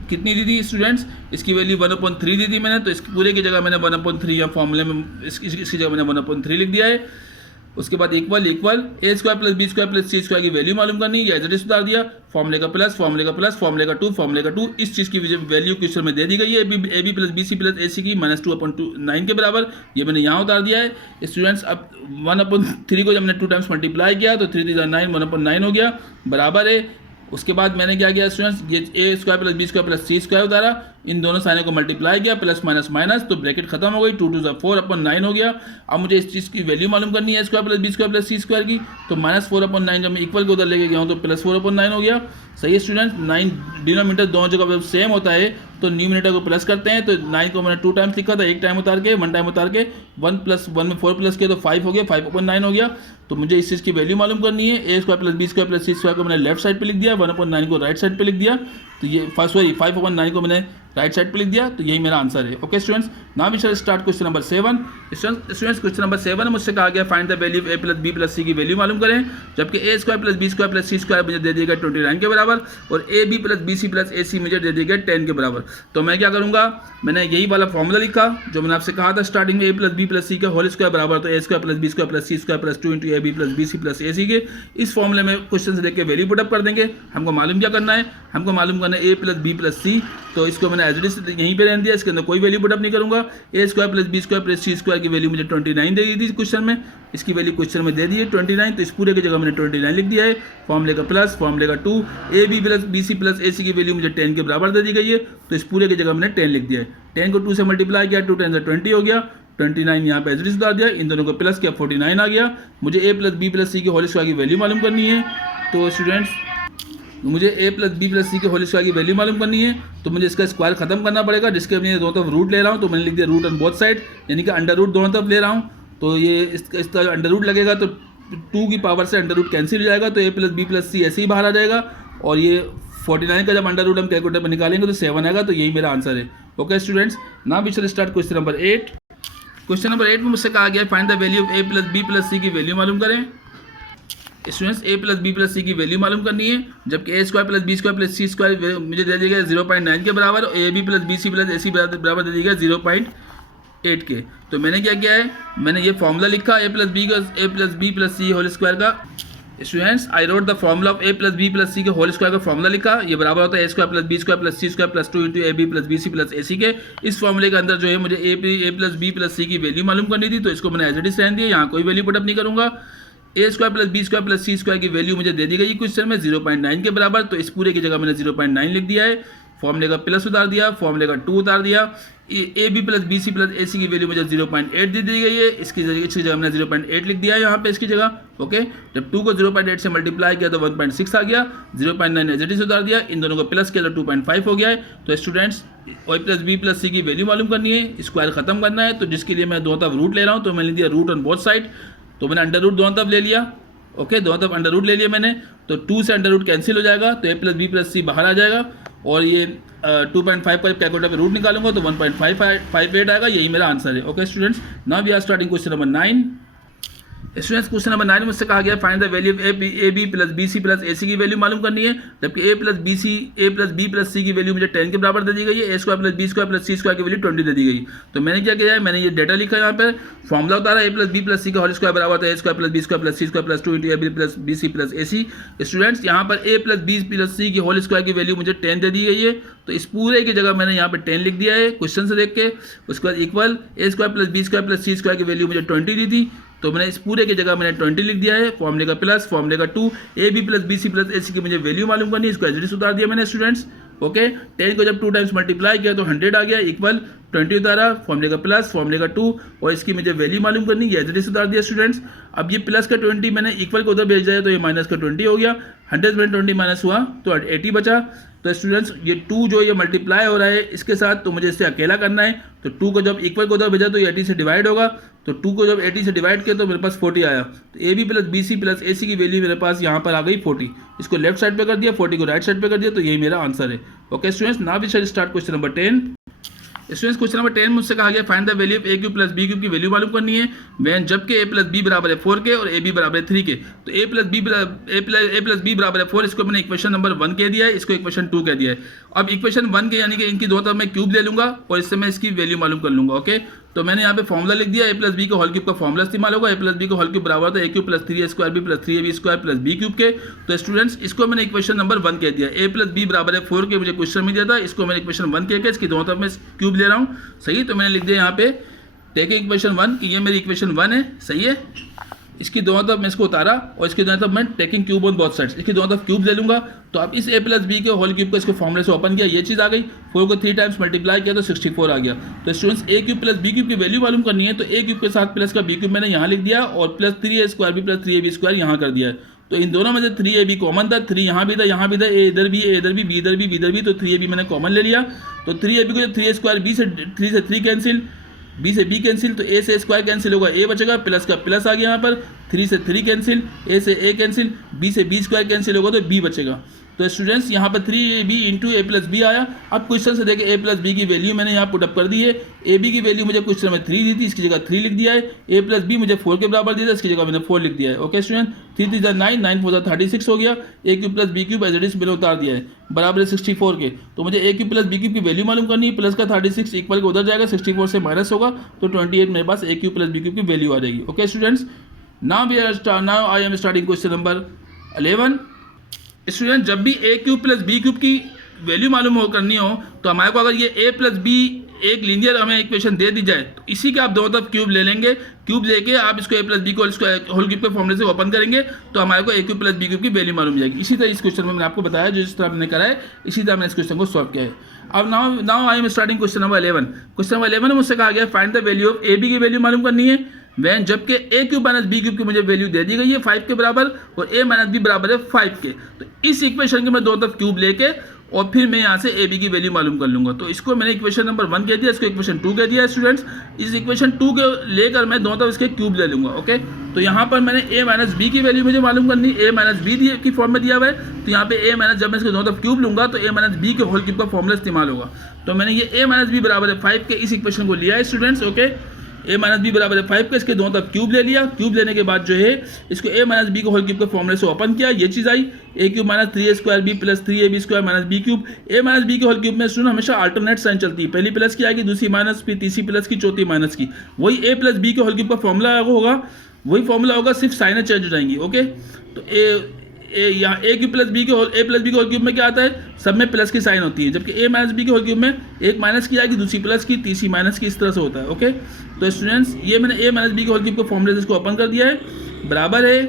कितनी दी थी स्टूडेंट्स, इसकी वैल्यू 1/3 दी थी मैंने, तो इस पूरे की जगह मैंने 1/3 या फॉर्मूले में इसकी जगह मैंने 1/3 लिख दिया है। उसके बाद equal A square plus B square plus C square की वैल्यू मालूम करनी, या एज इट इज उतार दिया, फॉर्मूले का प्लस फॉर्मूले का प्लस फॉर्मूले का 2 फॉर्मूले का 2, इस चीज़ की वैल्यू क्वेश्चन में दे दी गई है A B plus B C plus A C की -2/9 के बराबर, ये मैंने यहाँ उतार दिया है स्टूडेंट्स। अब 1/3 को जब मैंने 2 टाइम्स मल्टीप्लाई किया तो 3 3 9 1/9 हो गया, बराबर है। उसके बाद मैंने क्या किया स्टूडेंट्स, ये A square plus B square plus C square उतारा, इन दोनों साइनों को मल्टीप्लाई किया, प्लस माइनस माइनस, तो ब्रैकेट खत्म हो गई, 2 2 4/9 हो गया। अब मुझे इस चीज़ की वैल्यू मालूम करनी है square plus B square plus सी स्क्वायर की, तो -4/9 जब मैं इक्वल को उधर लेके गया हूँ तो +4/9 हो गया। सही है स्टूडेंट, 9 डिनोमिनेटर दोनों जगह सेम होता है तो न्यूमिनेटर को प्लस करते हैं, तो 9 को मैंने 2 टाइम्स लिखा था, 1 टाइम उतार के 1 टाइम उतार के 1 + 1 में 4 प्लस किया तो 5 हो गया, 5/9 हो गया। तो मुझे इस चीज़ की वैल्यू मालूम करनी है, A square plus B square plus C square को मैंने लेफ्ट साइड पे लिख दिया, 1/9 को राइट साइड पे लिख दिया, तो ये 5/9 को मैंने राइट साइड पे लिख दिया, तो यही मेरा आंसर है। Okay students, now we shall start question number 7। Students question number 7 मुझसे कहा गया find the value of A plus B plus C की वैल्यू मालूम करें, जबकि A square plus B square plus C square मुझे दे दिया गया 29 के बराबर और A B plus B C plus A C मुझे दे दिया गया 10 के बराबर। तो मैं क्या करूँगा, मैंने यही वाला फॉर्मूला लिखा जो मैंने आपसे कहा था स्टार्टिंग में, A plus B plus C का होल स्क्वायर बराबर, तो A square plus B square plus C square plus 2 into A B plus B C plus A C के। इस फॉर्मूले में क्वेश्चन से देख के वैल्यू पुटअप कर देंगे। हमको मालूम क्या करना है, हमको मालूम करना है ए प्लस बी प्लस सी, तो इसको मैंने एज इट इज यहीं पे रहने दिया, इसके अंदर कोई वैल्यू पुटअप नहीं करूँगा। A square plus B square plus C square की वैल्यू मुझे 29 दे दी थी क्वेश्चन में, इसकी वैल्यू क्वेश्चन में दे दी है 29, तो इस पूरे की जगह मैंने 29 लिख दिया है। फॉर्मूले का प्लस फॉर्मूले का 2, A B plus B C plus A C की वैल्यू मुझे 10 के बराबर दे दी गई है, तो इस पूरे की जगह मैंने 10 लिख दिया है। 10 को 2 से मल्टीप्लाई किया, 2 10 20 हो गया, 29 यहाँ पे एज इट इज उतार दिया, इन दोनों को प्लस किया 49 आ गया। मुझे A plus B plus C के होल स्क्वायर की वैल्यू मालूम करनी है, तो स्टूडेंट्स मुझे A plus B plus C के होल स्क्वायर की वैल्यू मालूम करनी है, तो मुझे इसका स्क्वायर खत्म करना पड़ेगा, जिसके मैं दोनों तरफ रूट ले रहा हूँ, तो मैंने लिख दिया रूट ऑन बोथ साइड, यानी कि अंडर रूट दोनों तरफ ले रहा हूँ, तो ये इसका अंडर रूट लगेगा तो 2 की पावर से अंडर रूट कैंसिल हो जाएगा, तो ए प्लस बी प्लस सी ऐसे ही बाहर आ जाएगा, और ये 49 का जब अंडर रूट हम कैलकुलेटर में निकालेंगे तो 7 आएगा, तो यही मेरा आंसर है। Okay students, now we shall start question number 8। Question number 8 में मुझसे कहा गया find the value of A plus B plus C की वैल्यू मालूम करें। Students A plus B plus C की वैल्यू मालूम करनी है, जबकि A square plus B square plus C square मुझे दे दिया गया 0.9 के बराबर और A B plus B C plus A C बराबर दे दिया गया 0.8 के। तो मैंने क्या किया है, मैंने ये फॉर्मूला लिखा A plus B plus C whole square का। Students I wrote the formula of A plus B plus C के होल स्क्वायर का फॉर्मूला लिखा, ये बराबर होता है A square plus B square plus C square plus 2 into A B plus B C plus A C के। इस फॉर्मूले के अंदर जो है मुझे A plus B plus C की वैल्यू मालूम करनी थी, तो इसको मैंने एज इट इज रहने दिया, यहाँ कोई वैल्यू पुटअप नहीं करूँगा। A square plus B square plus C square की वैल्यू मुझे दे दी गई क्वेश्चन में 0.9 के बराबर, तो इस पूरे की जगह मैंने 0.9 लिख दिया है। फॉर्मूले का प्लस उतार दिया, फॉर्मूले का 2 उतार दिया। A B plus B C plus A C की वैल्यू मुझे 0.8 दे दी गई है, इसकी जगह मैंने 0.8 लिख दिया है यहाँ पे इसकी जगह। ओके, जब 2 को 0.8 से मल्टीप्लाई किया तो 1.6 आ गया, 0.9 एज इट इज उतार दिया, इन दोनों को प्लस किया तो 2.5 हो गया है। तो students A plus B plus C की वैल्यू मालूम करनी है, स्क्वायर खत्म करना है, तो जिसके लिए मैं दोनों तरफ रूट ले रहा हूँ, तो मैंने दिया रूट ऑन बोथ साइड, तो मैंने अंडर रूट दोनों तरफ ले लिया। ओके, दोनों तरफ अंडर रूट ले लिया मैंने, तो 2 से अंडर रूट कैंसिल हो जाएगा, तो ए प्लस बी प्लस सी बाहर आ जाएगा, और ये 2.5 का कैलकुलेटर पे रूट निकालूंगा तो 1.558 आएगा, यही मेरा आंसर है। Okay students, now we are starting question number 9। Students question number 9 में मुझसे कहा गया find the value of A B plus B C plus A C की वैल्यू मालूम करनी है, जबकि A plus B plus C की वैल्यू मुझे 10 के बराबर दे दी गई है, A square plus B square plus C square की वैल्यू 20 दे दी गई। तो मैंने क्या किया है, मैंने ये डेटा लिखा है यहाँ पर, फॉर्मूला उतारा, A plus B plus C का होल स्क्वायर बराबर है A square plus B square plus C square plus 2 into A B plus B C plus A C. Students यहाँ पर A plus B plus C की whole square की value मुझे 10 दे दी गई है, तो इस पूरे की जगह मैंने यहाँ पे 10 लिख दिया है क्वेश्चन से देख के। उसके बाद equal A square plus B square plus C square की वैल्यू मुझे 20 दी थी, तो मैंने इस पूरे की जगह मैंने 20 लिख दिया है। फॉर्मूले का प्लस फॉर्मूले का 2, A B plus B C plus A C की मुझे वैल्यू मालूम करनी है, इसको एज इट इज उतार दिया मैंने स्टूडेंट्स। ओके 10 को जब 2 टाइम्स मल्टीप्लाई किया तो 100 आ गया इक्वल 20 उतारा, फॉर्मूले का प्लस, फॉर्मूले का 2 और इसकी मुझे वैल्यू मालूम करनी है, एज उतार दिया स्टूडेंट्स। अब ये प्लस का 20 मैंने इक्वल को उधर भेज दिया तो ये माइनस का 20 हो गया, 100 में 20 माइनस हुआ तो 80 बचा। तो स्टूडेंट्स ये 2 जो ये मल्टीप्लाई हो रहा है इसके साथ, तो मुझे इसे अकेला करना है। तो 2 को जब इक्वल को उधर भेजा तो ये 80 से डिवाइड होगा, तो 2 को जब 80 से डिवाइड किया तो मेरे पास 40 आया। तो A B plus B C plus A C की वैल्यू मेरे पास यहाँ पर आ गई 40। इसको लेफ्ट साइड पे कर दिया, 40 को राइट साइड पे कर दिया, तो यही मेरा आंसर है। Okay students, now we shall start question number 10। Students question number 10 मुझसे कहा गया find the value of a cube plus B cube की वैल्यू मालूम करनी है व्हेन जबकि ए प्लस बी बराबर है 4 के और ए बी बराबर है 3 के। तो ए प्लस बी बराबर है 4, इसको मैंने इक्वेशन नंबर 1 कह दिया है, इसको इक्वेशन 2 कह दिया है। अब इक्वेशन 1 के यानी कि इनकी दो तरफ मैं क्यूब ले लूंगा और इससे मैं इसकी वैल्यू मालूम कर लूंगा। ओके तो मैंने यहाँ पे फॉर्मुला लिख दिया, ए प्लस बी का होल क्यूब का फॉर्मुला इस्तेमाल होगा। ए प्लस बी का होल क्यूब बराबर था A cube plus 3 A square B plus 3 A B square plus B cube के। तो स्टूडेंट्स इसको मैंने इक्वेशन नंबर 1 कह दिया, ए प्लस बी बराबर है 4 के मुझे क्वेश्चन में दिया था, इसको मैंने इक्वेशन 1 कह के इसकी दोनों तरफ मैं क्यूब ले रहा हूँ। सही, तो मैंने लिख दिया यहाँ पे टेक इक्वेशन 1 कि ये मेरी इक्वेशन 1 है। सही है, इसकी दोनों तरफ मैं इसको उतारा और इसकी दोनों तरफ मैं taking cube on both sides, इसकी दोनों तरफ क्यूब ले लूंगा। तो अब इस ए प्लस बी के होल क्यूब को इसके फॉर्मूले से ओपन किया, ये चीज़ आ गई, 4 को 3 टाइम्स मल्टीप्लाई किया तो 64 आ गया। तो स्टूडेंट्स ए क्यूब प्लस बी क्यूब की वैल्यू मालूम करनी है, तो ए क्यूब के साथ प्लस का बी क्यूब मैंने यहाँ लिख दिया और plus 3 A square B plus 3 A B square यहाँ कर दिया है। तो इन दोनों में से 3 ए बी कॉमन था, 3 यहाँ भी था यहाँ भी था, ए इधर भी ए इधर भी बी इधर भी बी इधर भी, तो 3 ए बी मैंने कॉमन ले लिया। तो 3 ए बी को 3 ए स्क्वायर बी से 3 से 3 कैंसिल, बी से बी कैंसिल, तो ए से स्क्वायर कैंसिल होगा, ए बचेगा, प्लस का प्लस आ गया यहाँ पर, 3 से 3 कैंसिल, ए से ए कैंसिल, बी से बी स्क्वायर कैंसिल होगा तो बी बचेगा। तो स्टूडेंट्स यहाँ पर 3ab इंटू ए प्लस बी आया। अब क्वेश्चन से देखें ए प्लस बी की वैल्यू मैंने यहाँ पुटअप कर दी है। ए बी की वैल्यू मुझे क्वेश्चन में 3 दी थी, इसकी जगह 3 लिख दिया है। ए प्लस बी मुझे 4 के बराबर दिया था, इसकी जगह मैंने 4 लिख दिया है। ओके स्टूडेंट, 3 3 9 9 4 36 हो गया। A cube plus B cube as it is मैंने उतार दिया है, बराबर है 64 के। तो मुझे ए क्यूब प्लस बी क्यूब की वैल्यू मालूम करनी है, प्लस का 36 इक्वल को उधर जाएगा, 64 से माइनस होगा तो 28 मेरे पास ए क्यूब प्लस बी क्यूब की वैल्यू आ जाएगी। Okay students, now I am starting question number 11। Student जब भी ए क्यूब प्लस बी क्यूब की वैल्यू मालूम हो करनी हो तो हमारे को अगर ये ए प्लस बी एक लीनियर हमें इक्वेशन दे दी जाए तो इसी के आप दोनों तरफ क्यूब ले लेंगे। क्यूब लेके आप इसको ए प्लस बी को होल क्यूब के फॉर्मूले से ओपन करेंगे तो हमारे को ए क्यूब प्लस बी क्यूब की वैल्यू मालूम जाएगी। इसी तरह इस क्वेश्चन में मैंने आपको बताया, जिस तरह मैंने करा है इसी तरह मैंने इस क्वेश्चन को सॉल्व किया है। अब now I am starting question number 11। Question number 11 में मुझसे कहा गया find the value of A b की वैल्यू मालूम करनी है वैन जबकि a cube minus B cube की मुझे वैल्यू दे दी गई है 5 के बराबर और ए माइनस बी बराबर है 5 के। तो इस इक्वेशन के मैं दो तरफ क्यूब लेके और फिर मैं यहाँ से ए बी की वैल्यू मालूम कर लूंगा। तो इसको मैंने इक्वेशन नंबर 1 कह दिया, इसको इक्वेशन 2 कह दिया। स्टूडेंट्स इस इक्वेशन 2 के लेकर मैं दोनों तरफ इसके क्यूब ले लूंगा। ओके, तो यहाँ पर मैंने ए माइनस बी की वैल्यू मुझे मालूम करनी, ए माइनस बी की फॉर्म में दिया हुआ है। तो यहाँ पे ए माइनस जब मैं इसके दोनों तरफ क्यूब लूंगा तो ए माइनस बी के होल क्यूब का फॉर्मूला इस्तेमाल होगा। तो मैंने ये ए माइनस बी बराबर है 5 के इस इक्वेशन को लिया है स्टूडेंट्स। ओके, ए माइनस बी बराबर है 5 के, इसके दोनों तरफ क्यूब ले लिया। क्यूब लेने के बाद जो है इसको ए माइनस बी को होल क्यूब के फॉर्मूले से ओपन किया, ये चीज़ आई A cube minus 3 square B plus 3 A B square minus B cube. A minus B के होल क्यूब में सुन हमेशा अल्टरनेट साइन चलती है, पहली प्लस की आएगी, दूसरी माइनस, फिर तीसरी प्लस की, चौथी माइनस की। वही ए प्लस बी के होल क्यूब का फॉर्मूला होगा, वही फॉर्मूला होगा, सिर्फ साइनें चेंज हो जाएंगी। ओके, तो यहाँ ए क्यूब प्लस बी के होल ए प्लस बी के होल क्यूब में क्या आता है, सब में प्लस की साइन होती है, जबकि ए माइनस बी के होल क्यूब में एक माइनस की आएगी, दूसरी प्लस की, तीसरी माइनस की, इस तरह से होता है। ओके, तो स्टूडेंट्स ये मैंने ए माइनस बी के होल क्यूब के फॉर्मूले से इसको ओपन कर दिया है, बराबर है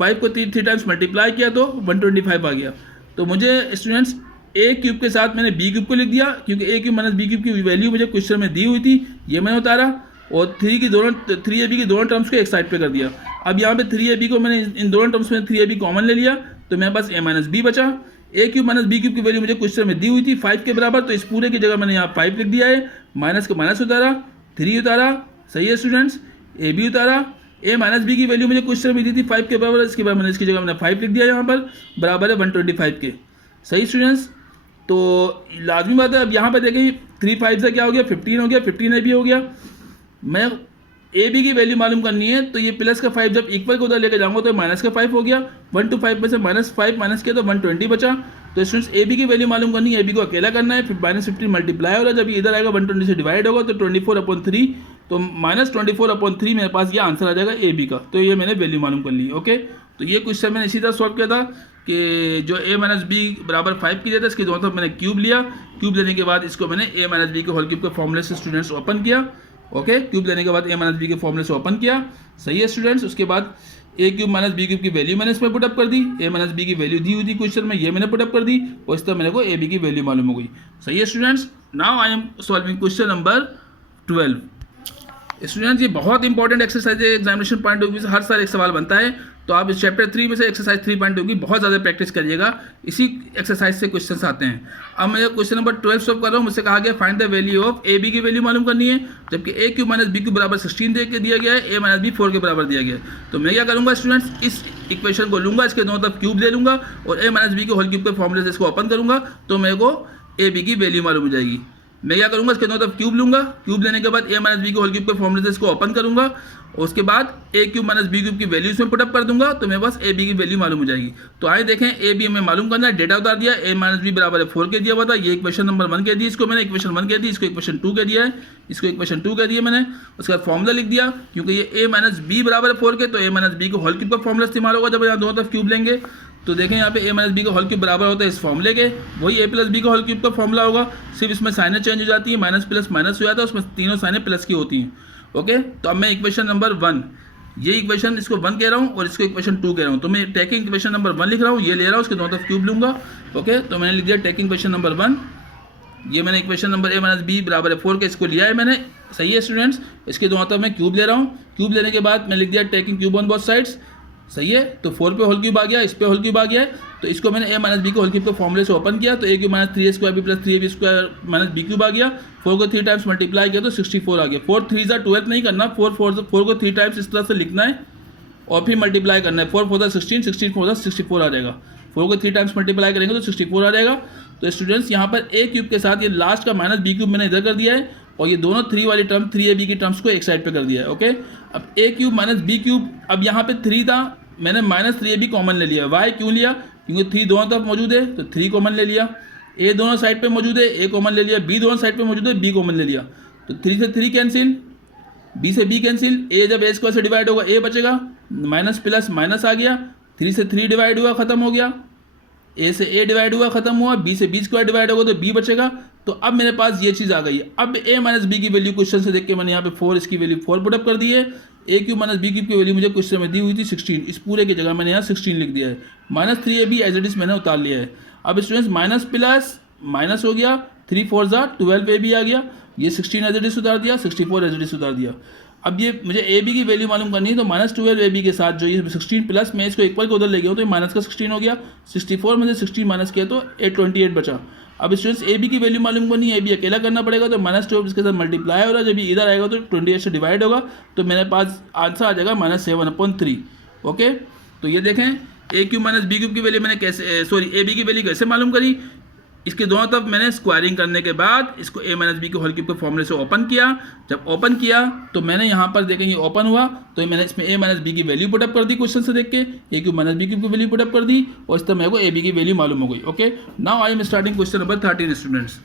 5 को 3 टाइम्स मल्टीप्लाई किया तो 125 आ गया। तो मुझे स्टूडेंट्स ए क्यूब के साथ मैंने बी क्यूब को लिख दिया, क्योंकि ए क्यूब माइनस बी क्यूब की वैल्यू मुझे क्वेश्चन में दी हुई थी, ये मैंने उतारा और 3 ए बी की दोनों टर्म्स को एक साइड पे कर दिया। अब यहाँ पे 3 ए बी को मैंने इन दोनों टर्म्स में 3 ए बी कॉमन ले लिया तो मेरे पास ए माइनस बी बचा। ए क्यूब माइनस बी क्यूब की वैल्यू मुझे क्वेश्चन में दी हुई थी 5 के बराबर, तो इस पूरे की जगह मैंने यहाँ 5 लिख दिया है, माइनस का माइनस उतारा, 3 उतारा। सही है स्टूडेंट्स, ए बी उतारा, ए माइनस बी की वैल्यू मुझे क्वेश्चन में दी थी 5 के बराबर, इसके बाद मैंने इसकी जगह मैंने 5 लिख दिया यहाँ पर, बराबर है 125 के। सही स्टूडेंट्स, तो लाजमी बात है। अब यहाँ पर देखें 3 5 से क्या हो गया, 15 हो गया, 15 ए बी हो गया। मैं ए बी की वैल्यू मालूम करनी है तो ये प्लस का 5 जब इक्वल को उधर लेकर जाऊंगा तो माइनस का 5 हो गया, 1 to 5 में से -5 माइनस किया तो 120 बचा। तो स्टूडेंट्स ए बी की वैल्यू मालूम करनी है, ए बी को अकेला करना है, फिर -15 मल्टीप्लाई हो रहा है, जब इधर आएगा 120 से डिवाइड होगा तो 24/3, तो -24/3 मेरे पास ये आंसर आ जाएगा ए बी का। तो ये मैंने वैल्यू मालूम कर ली। ओके, तो ये क्वेश्चन मैंने इसी तरह सॉल्व किया था कि जो ए माइनस बी बराबर 5 की दिया था, इसके दोनों तरफ मैंने क्यूब लिया। क्यूब लेने के बाद इसको मैंने ए माइनस बी के होल क्यूब के फॉर्मूले से स्टूडेंट्स ओपन किया। ओके, क्यूब लेने के बाद ए माइनस बी के फॉर्मूले से ओपन किया। सही है स्टूडेंट्स, उसके बाद ए क्यूब माइनस बी क्यूब की वैल्यू मैंने इसमें पुटअप कर दी, ए माइनस बी की वैल्यू दी हुई थी क्वेश्चन में, ये मैंने पुटअप कर दी और इस तरह मेरे को ए बी की वैल्यू मालूम हो गई। सही है students. Now I am solving question number 12। Students ये बहुत इंपॉर्टेंट एक्सरसाइज है, एग्जामिनेशन पॉइंट ऑफ व्यू से हर साल एक सवाल बनता है, तो आप इस चैप्टर 3 में से एक्सरसाइज 3.2 की बहुत ज़्यादा प्रैक्टिस करिएगा, इसी एक्सरसाइज से क्वेश्चंस आते हैं। अब मैं क्वेश्चन नंबर 12 सॉल्व कर रहा हूँ। मुझसे कहा गया find the value of A b की वैल्यू मालूम करनी है, जबकि a cube minus B cube बराबर 16 दे के दिया गया है, ए माइनस बी 4 के बराबर दिया गया है। तो मैं क्या करूँगा स्टूडेंट्स, इस इक्वेशन को लूँगा, इसके दोनों तरफ क्यूब ले लूँगा और ए माइनस बी के होल क्यूब के फॉर्मूले से इसको ओपन करूँगा, तो मेरे को ए बी की वैल्यू मालूम हो जाएगी। मैं क्या करूँगा, इसके दोनों तरफ क्यूब लूँगा, क्यूब लेने के बाद ए माइनस बी के होल क्यूब के फॉर्मूले से इसको ओपन करूँगा और उसके बाद ए क्यूब माइनस बी क्यूब की वैल्यू इसमें पुटअप कर दूंगा, तो मेरे पास ए बी की वैल्यू मालूम हो जाएगी। तो आइए देखें, ए बी हमें मालूम करना है, डेटा उतार दिया, ए माइनस बी बराबर है 4 के दिया हुआ था, ये इक्वेशन नंबर 1 के दी, इसको मैंने इक्वेशन 1 के दी, इसको इक्वेशन 2 के दिया है, इसको इक्वेशन 2 के दिया मैंने। उसके बाद फॉर्मूला लिख दिया, क्योंकि ये ए माइनस बी बराबर है 4 के, तो ए माइनस बी को होल क्यूब का फॉर्मूला इस्तेमाल होगा जब यहाँ दोनों तरफ क्यूब लेंगे। तो देखें यहाँ पे ए माइनस बी का होल क्यूब बराबर होता है इस फॉर्मूले के, वही ए प्लस बी का होल क्यूब का फॉर्मूला होगा, सिर्फ इसमें साइनें चेंज हो जाती है, माइनस प्लस माइनस हो जाता है, उसमें तीनों साइनें प्लस की होती हैं। ओके, तो अब मैं इक्वेशन नंबर 1, ये इक्वेशन इसको 1 कह रहा हूँ और इसको इक्वेशन 2 कह रहा हूँ, तो मैं टेकिंग इक्वेशन नंबर 1 लिख रहा हूँ, ये ले रहा हूँ, उसके दोनों तरफ क्यूब लूँगा। ओके, तो मैंने लिख दिया टेकिंग इक्वेशन नंबर 1, ये मैंने equation number a minus b बराबर है 4 के, इसको लिया है मैंने। सही है स्टूडेंट्स, इसके दोनों तरफ मैं क्यूब ले रहा हूँ, क्यूब लेने के बाद मैं लिख दिया taking cube on both sides. सही है, तो 4 पे होल क्यूब आ गया, इस पे होल क्यूब आ गया है, तो इसको मैंने ए माइनस बी के होल क्यूब के फॉर्मूले से ओपन किया, तो A cube minus 3a² B plus 3ab square minus B cube आ गया, 4 को 3 टाइम्स मल्टीप्लाई किया तो 64 आ गया। 4 3 जा 12 नहीं करना, 4 को 3 टाइम्स इस तरह से लिखना है और फिर मल्टीप्लाई करना है, 4 4 जा 16, 16 4 जा 64 आ जाएगा। 4 को 3 टाइम्स मल्टीप्लाई करेंगे तो 64 आ जाएगा। तो स्टूडेंट्स यहाँ पर ए क्यूब के साथ ये लास्ट का माइनस बी क्यूब मैंने इधर कर दिया है और ये दोनों 3 वाली टर्म 3ab की टर्म्स को एक साइड पे कर दिया है। ओके, अब ए क्यूब माइनस बी क्यूब, अब यहाँ पे 3 था, मैंने माइनस 3ab कॉमन ले लिया। वाई क्यों लिया, क्योंकि 3 दोनों तरफ मौजूद है तो 3 कॉमन ले लिया, ए दोनों साइड पे मौजूद है ए कॉमन ले लिया, बी दोनों साइड पे मौजूद है बी कॉमन ले लिया, तो 3 से 3 कैंसिल, बी से बी कैंसिल, ए जब ए स्क्वायर से डिवाइड होगा ए बचेगा, माइनस प्लस माइनस आ गया, 3 से 3 डिवाइड हुआ खत्म हो गया, ए से ए डिवाइड हुआ खत्म हुआ, बी से बी स्क्वायर डिवाइड होगा तो बी बचेगा। तो अब मेरे पास ये चीज़ आ गई है। अब ए माइनस बी की वैल्यू क्वेश्चन से देख के मैंने यहाँ पे 4, इसकी वैल्यू 4 पुटअप कर दी है। A cube minus B cube की वैल्यू मुझे क्वेश्चन में दी हुई थी 16, इस पूरे की जगह मैंने यहाँ 16 लिख दिया है, minus 3ab as it is मैंने उतार लिया है। अब स्टूडेंट्स माइनस प्लस माइनस हो गया, 3 4 जा 12ab आ गया, ये 16 एज इट इज उतार दिया, 64 एज इट इज उतार दिया। अब ये मुझे ए बी की वैल्यू मालूम करनी है, तो माइनस 12ab के साथ जो ये 16 प्लस मैं इसको इक्वल को उधर ले गया हूँ तो ये माइनस का 16 हो गया, 64 में से 16 माइनस किया तो 28 बचा। अब स्टूडेंट्स ए बी की वैल्यू मालूम करनी है, ए बी अकेला करना पड़ेगा, तो माइनस 12 इसके साथ मल्टीप्लाई हो रहा है, जब ये इधर आएगा तो 28 से डिवाइड होगा, तो मेरे पास आंसर आ जाएगा -7/3। ओके, तो ये देखें ए क्यूब माइनस बी क्यूब की वैल्यू मैंने कैसे, सॉरी ए बी की वैल्यू कैसे मालूम करी, इसके दोनों तरफ मैंने स्क्वायरिंग करने के बाद इसको ए माइनस बी के होल क्यूब के फॉर्मूले से ओपन किया। जब ओपन किया तो मैंने यहाँ पर देखेंगे ओपन हुआ तो मैंने इसमें ए माइनस बी की वैल्यू पुटअप कर दी क्वेश्चन से देख के, ए क्यूब माइनस बी क्यूब की वैल्यू पुटअप कर दी और इस तरह मेरे को ए बी की वैल्यू मालूम हो गई। Okay, now I am starting question number 13 students.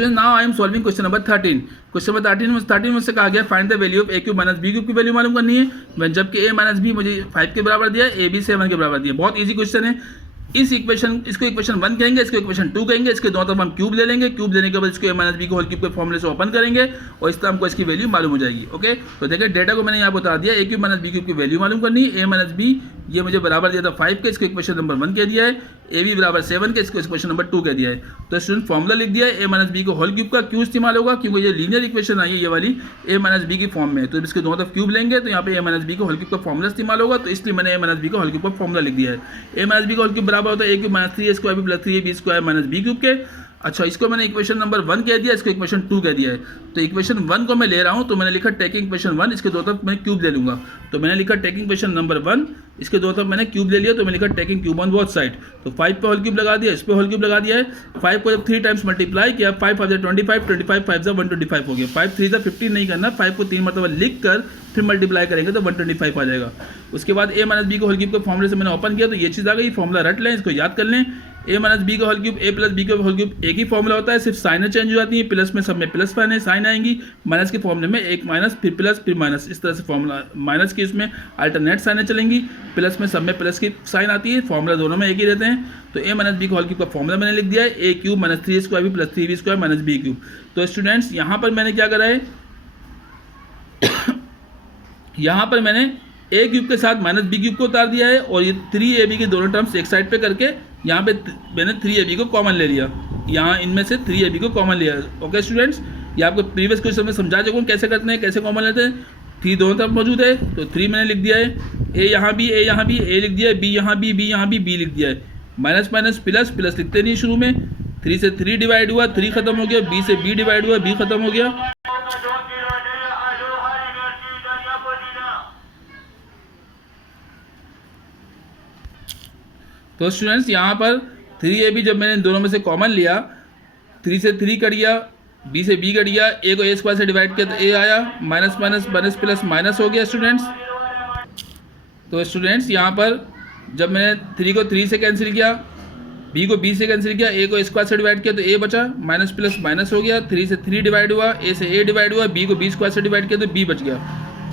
Now I am solving question number 13। Question number 13 मुझसे कहा गया find the value of a cube minus B cube की वैल्यू मालूम करनी है, जबकि ए माइनस बी मुझे 5 के बराबर दिया है, ए बी 7 के बराबर दिया। बहुत ईजी क्वेश्चन है। इस इक्वेशन, इसको इक्वेशन 1 कहेंगे, इसको इक्वेशन 2 कहेंगे, इसके दोनों तरफ हम क्यूब ले लेंगे, क्यूब लेने के बाद इसको ए माइनस बी के होल क्यूब के फॉर्मूले से ओपन करेंगे और इस तरह हमको इसकी वैल्यू मालूम हो जाएगी। ओके, तो देखिए डेटा को मैंने यहाँ बता दिया, ए क्यूब माइनस बी क्यूब की वैल्यू मालूम करनी है, ए माइनस बी ये मुझे बराबर दिया था 5 के, इसको इक्वेशन नंबर 1 कह दिया है, ए बी बराबर 7 के, इसको इक्वेशन नंबर 2 कह दिया है। तो स्टूडेंट फॉर्मूला लिख दिया है, ए माइनस बी को होल क्यूब का क्यों इस्तेमाल होगा, क्योंकि ये लीनियर इक्वेशन आई है ये वाली ए माइनस बी की फॉर्म में, तो इसके दोनों तरफ क्यूब लेंगे तो यहाँ पे ए माइनस बी को होल क्यूब का फॉर्मूला इस्तेमाल होगा, तो इसलिए मैंने ए माइनस बी को होल क्यूब का फॉर्मूला लिख दिया है। ए माइनस बी का होल क्यूब बराबर होता है A cube minus 3a square B plus 3ab square minus B cube के। अच्छा, इसको मैंने इक्वेशन नंबर 1 कह दिया, इसको इक्वेशन 2 कह दिया है। तो इक्वेशन 1 को मैं ले रहा हूं, तो मैंने लिखा टेकिंग इक्वेशन 1, इसके दो तरफ मैं क्यूब ले लूंगा, तो मैंने लिखा टेकिंग इक्वेशन नंबर 1, इसके दो तरफ मैंने क्यूब ले लिया, तो मैंने लिखा taking cube on both side. तो 5 पे होल क्यूब लगा दिया, इस पे होल क्यूब लगा दिया है, 5 को जब 3 टाइम्स मल्टीप्लाई किया, 5 5 25, 25 5 जा 125 हो गया, 5 3 जा 15 नहीं करना, 5 को 3 मरतबा लिख कर फिर मल्टीप्लाई करेंगे तो 125 आ जाएगा। उसके बाद ए माइनस बी को होल क्यूब के फॉर्मूले से मैंने ओपन किया, तो ये चीज़ आ गई, फॉर्मूला रट लें, इसको याद कर लें। ए माइनस बी का होल क्यूब, ए प्लस बी का होल क्यूब एक ही फॉर्मूला होता है, सिर्फ साइनें चेंज हो जाती हैं, प्लस में सब में प्लस साइन आएंगी, माइनस के फॉर्मूले में एक माइनस फिर प्लस फिर माइनस, इस तरह से फॉर्मूला माइनस की उसमें अल्टरनेट साइनें चलेंगी, प्लस में सब में प्लस की साइन आती है, फॉर्मूला दोनों में एक ही रहते हैं। तो ए माइनस बी का होल क्यूब का फॉर्मूला मैंने लिख दिया है, A cube minus 3a square B plus 3b square minus B cube. तो स्टूडेंट्स यहाँ पर मैंने क्या करा है यहाँ पर मैंने ए क्यूब के साथ माइनस बी क्यूब को उतार दिया है और ये 3ab के दोनों टर्म्स एक साइड पे करके यहाँ पे मैंने 3ab को कॉमन ले लिया, यहाँ इनमें से 3ab को कॉमन लिया। ओके स्टूडेंट्स, ये आपको प्रीवियस क्वेश्चन में समझा चुका हूँ कैसे करते हैं, कैसे कॉमन लेते हैं। 3 दोनों तरफ मौजूद है तो 3 मैंने लिख दिया है, ए यहाँ भी ए लिख दिया है, बी यहाँ भी बी लिख दिया है। माइनस माइनस प्लस प्लस लिखते नहीं शुरू में, 3 से 3 डिवाइड हुआ 3 खत्म हो गया, बी से बी डिवाइड हुआ बी खत्म हो गया। तो स्टूडेंट्स यहाँ पर 3ab जब मैंने इन दोनों में से कॉमन लिया, 3 से 3 कट गया, b से b कट गया, a को a स्क्वायर से डिवाइड किया तो a आया, minus minus minus plus minus हो गया स्टूडेंट्स। तो स्टूडेंट्स यहाँ पर जब मैंने 3 को 3 से कैंसिल किया, b को b से कैंसिल किया, a को स्क्वायर से डिवाइड किया तो a बचा, माइनस प्लस माइनस हो गया, 3 से 3 डिवाइड हुआ, a से a डिवाइड हुआ, b को b स्क्वायर से डिवाइड किया तो b बच गया।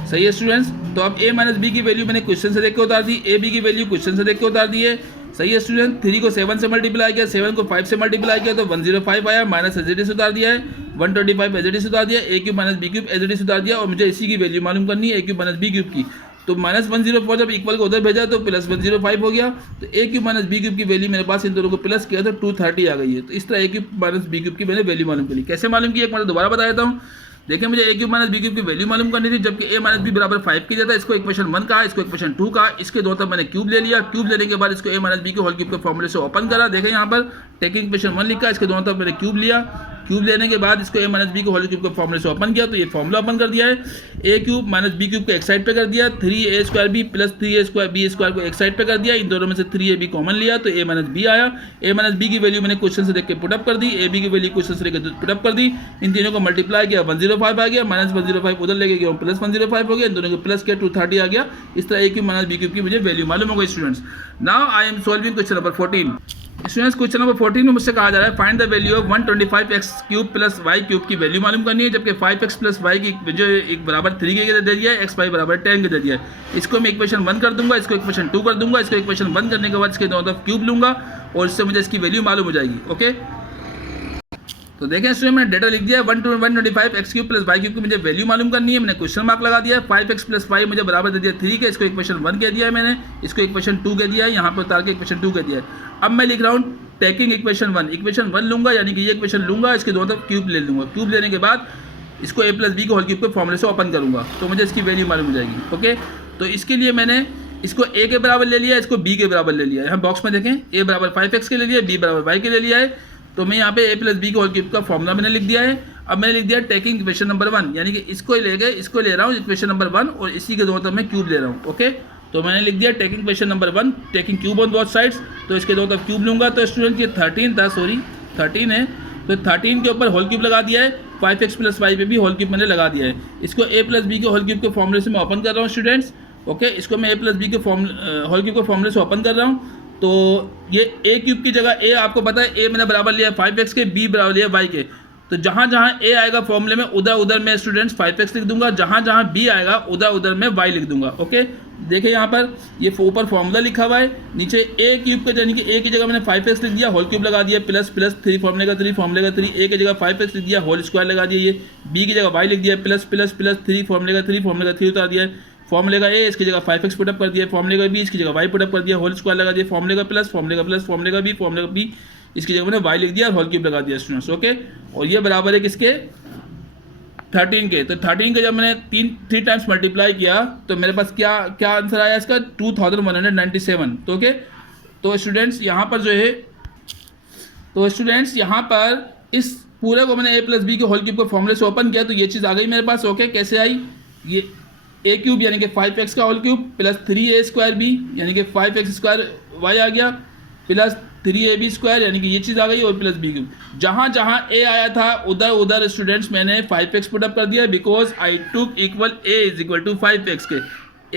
सही है स्टूडेंट्स। तो अब a माइनस बी की वैल्यू मैंने क्वेश्चन से देख के उतार दी, a b की वैल्यू क्वेश्चन से देख के उतार दी है। सही है स्टूडेंट। 3 को 7 से मल्टीप्लाई किया, 7 को 5 से मल्टीप्लाई किया तो 105 आया, माइनस एज इट इज उतार दिया है, 125 एज इट इज उतार दिया, a cube minus B cube as it is उतार दिया और मुझे इसी की वैल्यू मालूम करनी है a cube minus B cube की। तो माइनस 104 जब इक्वल को उधर भेजा तो प्लस 105 हो गया, तो a cube minus B cube की वैल्यू मेरे पास इन दोनों को प्लस किया तो 230 आ गई है। तो इस तरह a cube minus B cube की मैंने वैल्यू मालूम करी। कैसे मालूम की एक बार दोबारा बता देता हूँ। देखिए मुझे a cube minus B cube की वैल्यू मालूम करनी थी, जबकि a माइनस बी बराबर 5 की जाता है। इसको इक्वेशन 1 कहा, इसको इक्वेशन 2 कहा, इसके दोनों तरफ मैंने क्यूब ले लिया। क्यूब लेने के बाद इसको a माइनस बी के होल क्यूब के फॉर्मूले से ओपन करा। देखें यहाँ पर टेकिंग इक्वेशन 1 लिखा, इसके दोनों तरफ मैंने क्यूब लिया। क्यूब लेने के बाद इसको a माइनस बी के होल क्यूब के फॉर्मूले से ओपन किया तो ये फॉर्मूला ओपन कर दिया है। a cube minus B cube को एक साइड पे कर दिया, 3a square B plus 3a square b square को एक साइड पे कर दिया। इन दोनों में से 3ab कॉमन लिया तो a माइनस बी आया। a माइनस बी की वैल्यू मैंने क्वेश्चन से देख के पुटअप कर दी, ab की वैल्यू क्वेश्चन से लेकर पुटअप कर दी। इन तीनों को मल्टीप्लाई किया 105 आ गया, माइनस 105 उधर लेके गया प्लस 105 हो गया, इन दोनों को प्लस किया 230 आ गया। इस तरह a cube minus B cube की मुझे वैल्यू मालूम हो गई students. Now I am solving question number 14। Students question number 14 में मुझसे कहा जा रहा है find the value of 125x cube plus y cube की वैल्यू मालूम करनी है, जबकि 5x प्लस y की जो एक बराबर 3 के दे दिया है, xy बराबर 10 के दे दिया है। इसको मैं इक्वेशन 1 कर दूंगा, इसको इक्वेशन 2 कर दूंगा। इसको इक्वेशन 1 करने के बाद इसके दोनों तरफ क्यूब लूंगा और इससे मुझे इसकी वैल्यू मालूम हो जाएगी। ओके, तो देखें स्टूडेंट मैंने डेटा लिख दिया है 125 x cube plus y cube की मुझे वैल्यू मालूम करनी है। मैंने क्वेश्चन मार्क लगा दिया है। 5x प्लस वाई मुझे बराबर दे दिया 3 के, इसको इक्वेशन 1 कह दिया है मैंने, इसको इक्वेशन 2 कह दिया है, यहाँ पर उतार के इक्वेशन 2 कह दिया है। अब मैं लिख रहा हूँ टेकिंग इक्वेशन 1। इक्वेशन 1 लूंगा यानी कि ये इक्वेशन लूंगा, इसके दोनों तरफ क्यूब ले लूंगा। क्यूब लेने के बाद इसको a प्लस बी के होल क्यूब के फॉर्मूले से ओपन करूंगा तो मुझे इसकी वैल्यू मालूम हो जाएगी। ओके, तो इसके लिए मैंने इसको a के बराबर ले लिया, इसको b के बराबर ले लिया है। हम बॉक्स में देखें a बराबर 5x के ले लिया, b बराबर y के ले लिया है। तो मैं यहाँ पे a प्लस बी के होल क्यूब का फॉर्मूला मैंने लिख दिया है। अब मैंने लिख दिया टेकिंग इक्वेशन नंबर 1, यानी कि इसको ले गए, इसको ले रहा हूँ इक्वेशन नंबर 1 और इसी के दोनों तरफ मैं क्यूब ले रहा हूँ। ओके, तो मैंने लिख दिया taking equation number 1 taking cube on both sides, तो इसके दोनों तरफ क्यूब लूंगा। तो स्टूडेंट ये 13 था, सॉरी 13 है, तो 13 के ऊपर होल क्यूब लगा दिया है। 5x प्लस वाई पे भी होल क्यूब मैंने लगा दिया है। इसको a प्लस बी के होल क्यूब के फॉर्मूले से मैं ओपन कर रहा हूँ स्टूडेंट्स। ओके, इसको मैं a प्लस बी के होल क्यूब के फॉर्मूले से ओपन कर रहा हूँ। तो ये a क्यूब की जगह a, आपको पता है a मैंने बराबर लिया 5x के, b बराबर लिया y के, तो जहाँ जहाँ a आएगा फॉर्मूले में उधर उधर मैं स्टूडेंट्स 5x लिख दूंगा, जहाँ जहाँ b आएगा उधर उधर मैं y लिख दूंगा। ओके, देखिए यहाँ पर ये ऊपर फॉर्मूला लिखा हुआ है, नीचे a क्यूब के यानी कि a की जगह मैंने 5x लिख दिया, होल क्यूब लगा दिया, प्लस प्लस 3 फॉर्मूले का 3 फॉर्मूले का 3, a की जगह 5x लिख दिया, होल स्क्वायर लगा दिया, ये b की जगह y लिख दिया, प्लस प्लस प्लस 3 फॉर्मूले का 3 फॉर्मूले का 3 उतार दिया है। फॉर्मूले का a इसकी जगह 5x पुटअप कर दिया, फॉर्मूले का b इसकी जगह y पुटअप कर दिया, होल स्क्वायर लगा दिया, फॉर्मूले का प्लस फॉर्मूले का प्लस फॉर्मूले का b फॉर्मूले का b इसकी जगह मैंने y लिख दिया और होल क्यूब लगा दिया स्टूडेंट्स। ओके, और ये बराबर है किसके 13 के। तो 13 के जब मैंने 3 टाइम्स मल्टीप्लाई किया तो मेरे पास क्या क्या आंसर आया इसका 2197। तो ओके, तो स्टूडेंट्स यहाँ पर जो है, तो स्टूडेंट्स यहाँ पर इस पूरे को मैंने a प्लस बी के होल क्यूब के फॉर्मूले से ओपन किया तो ये चीज़ आ गई मेरे पास। ओके, कैसे आई, ये a क्यूब यानी कि 5x का whole cube plus 3a square b यानी कि 5x स्क्वायर y आ गया, प्लस 3ab स्क्वायर यानी कि ये चीज़ आ गई, और प्लस b क्यूब। जहाँ जहाँ a आया था उधर उधर स्टूडेंट्स मैंने 5x पुटअप कर दिया, because I took equal a is equal to 5x के।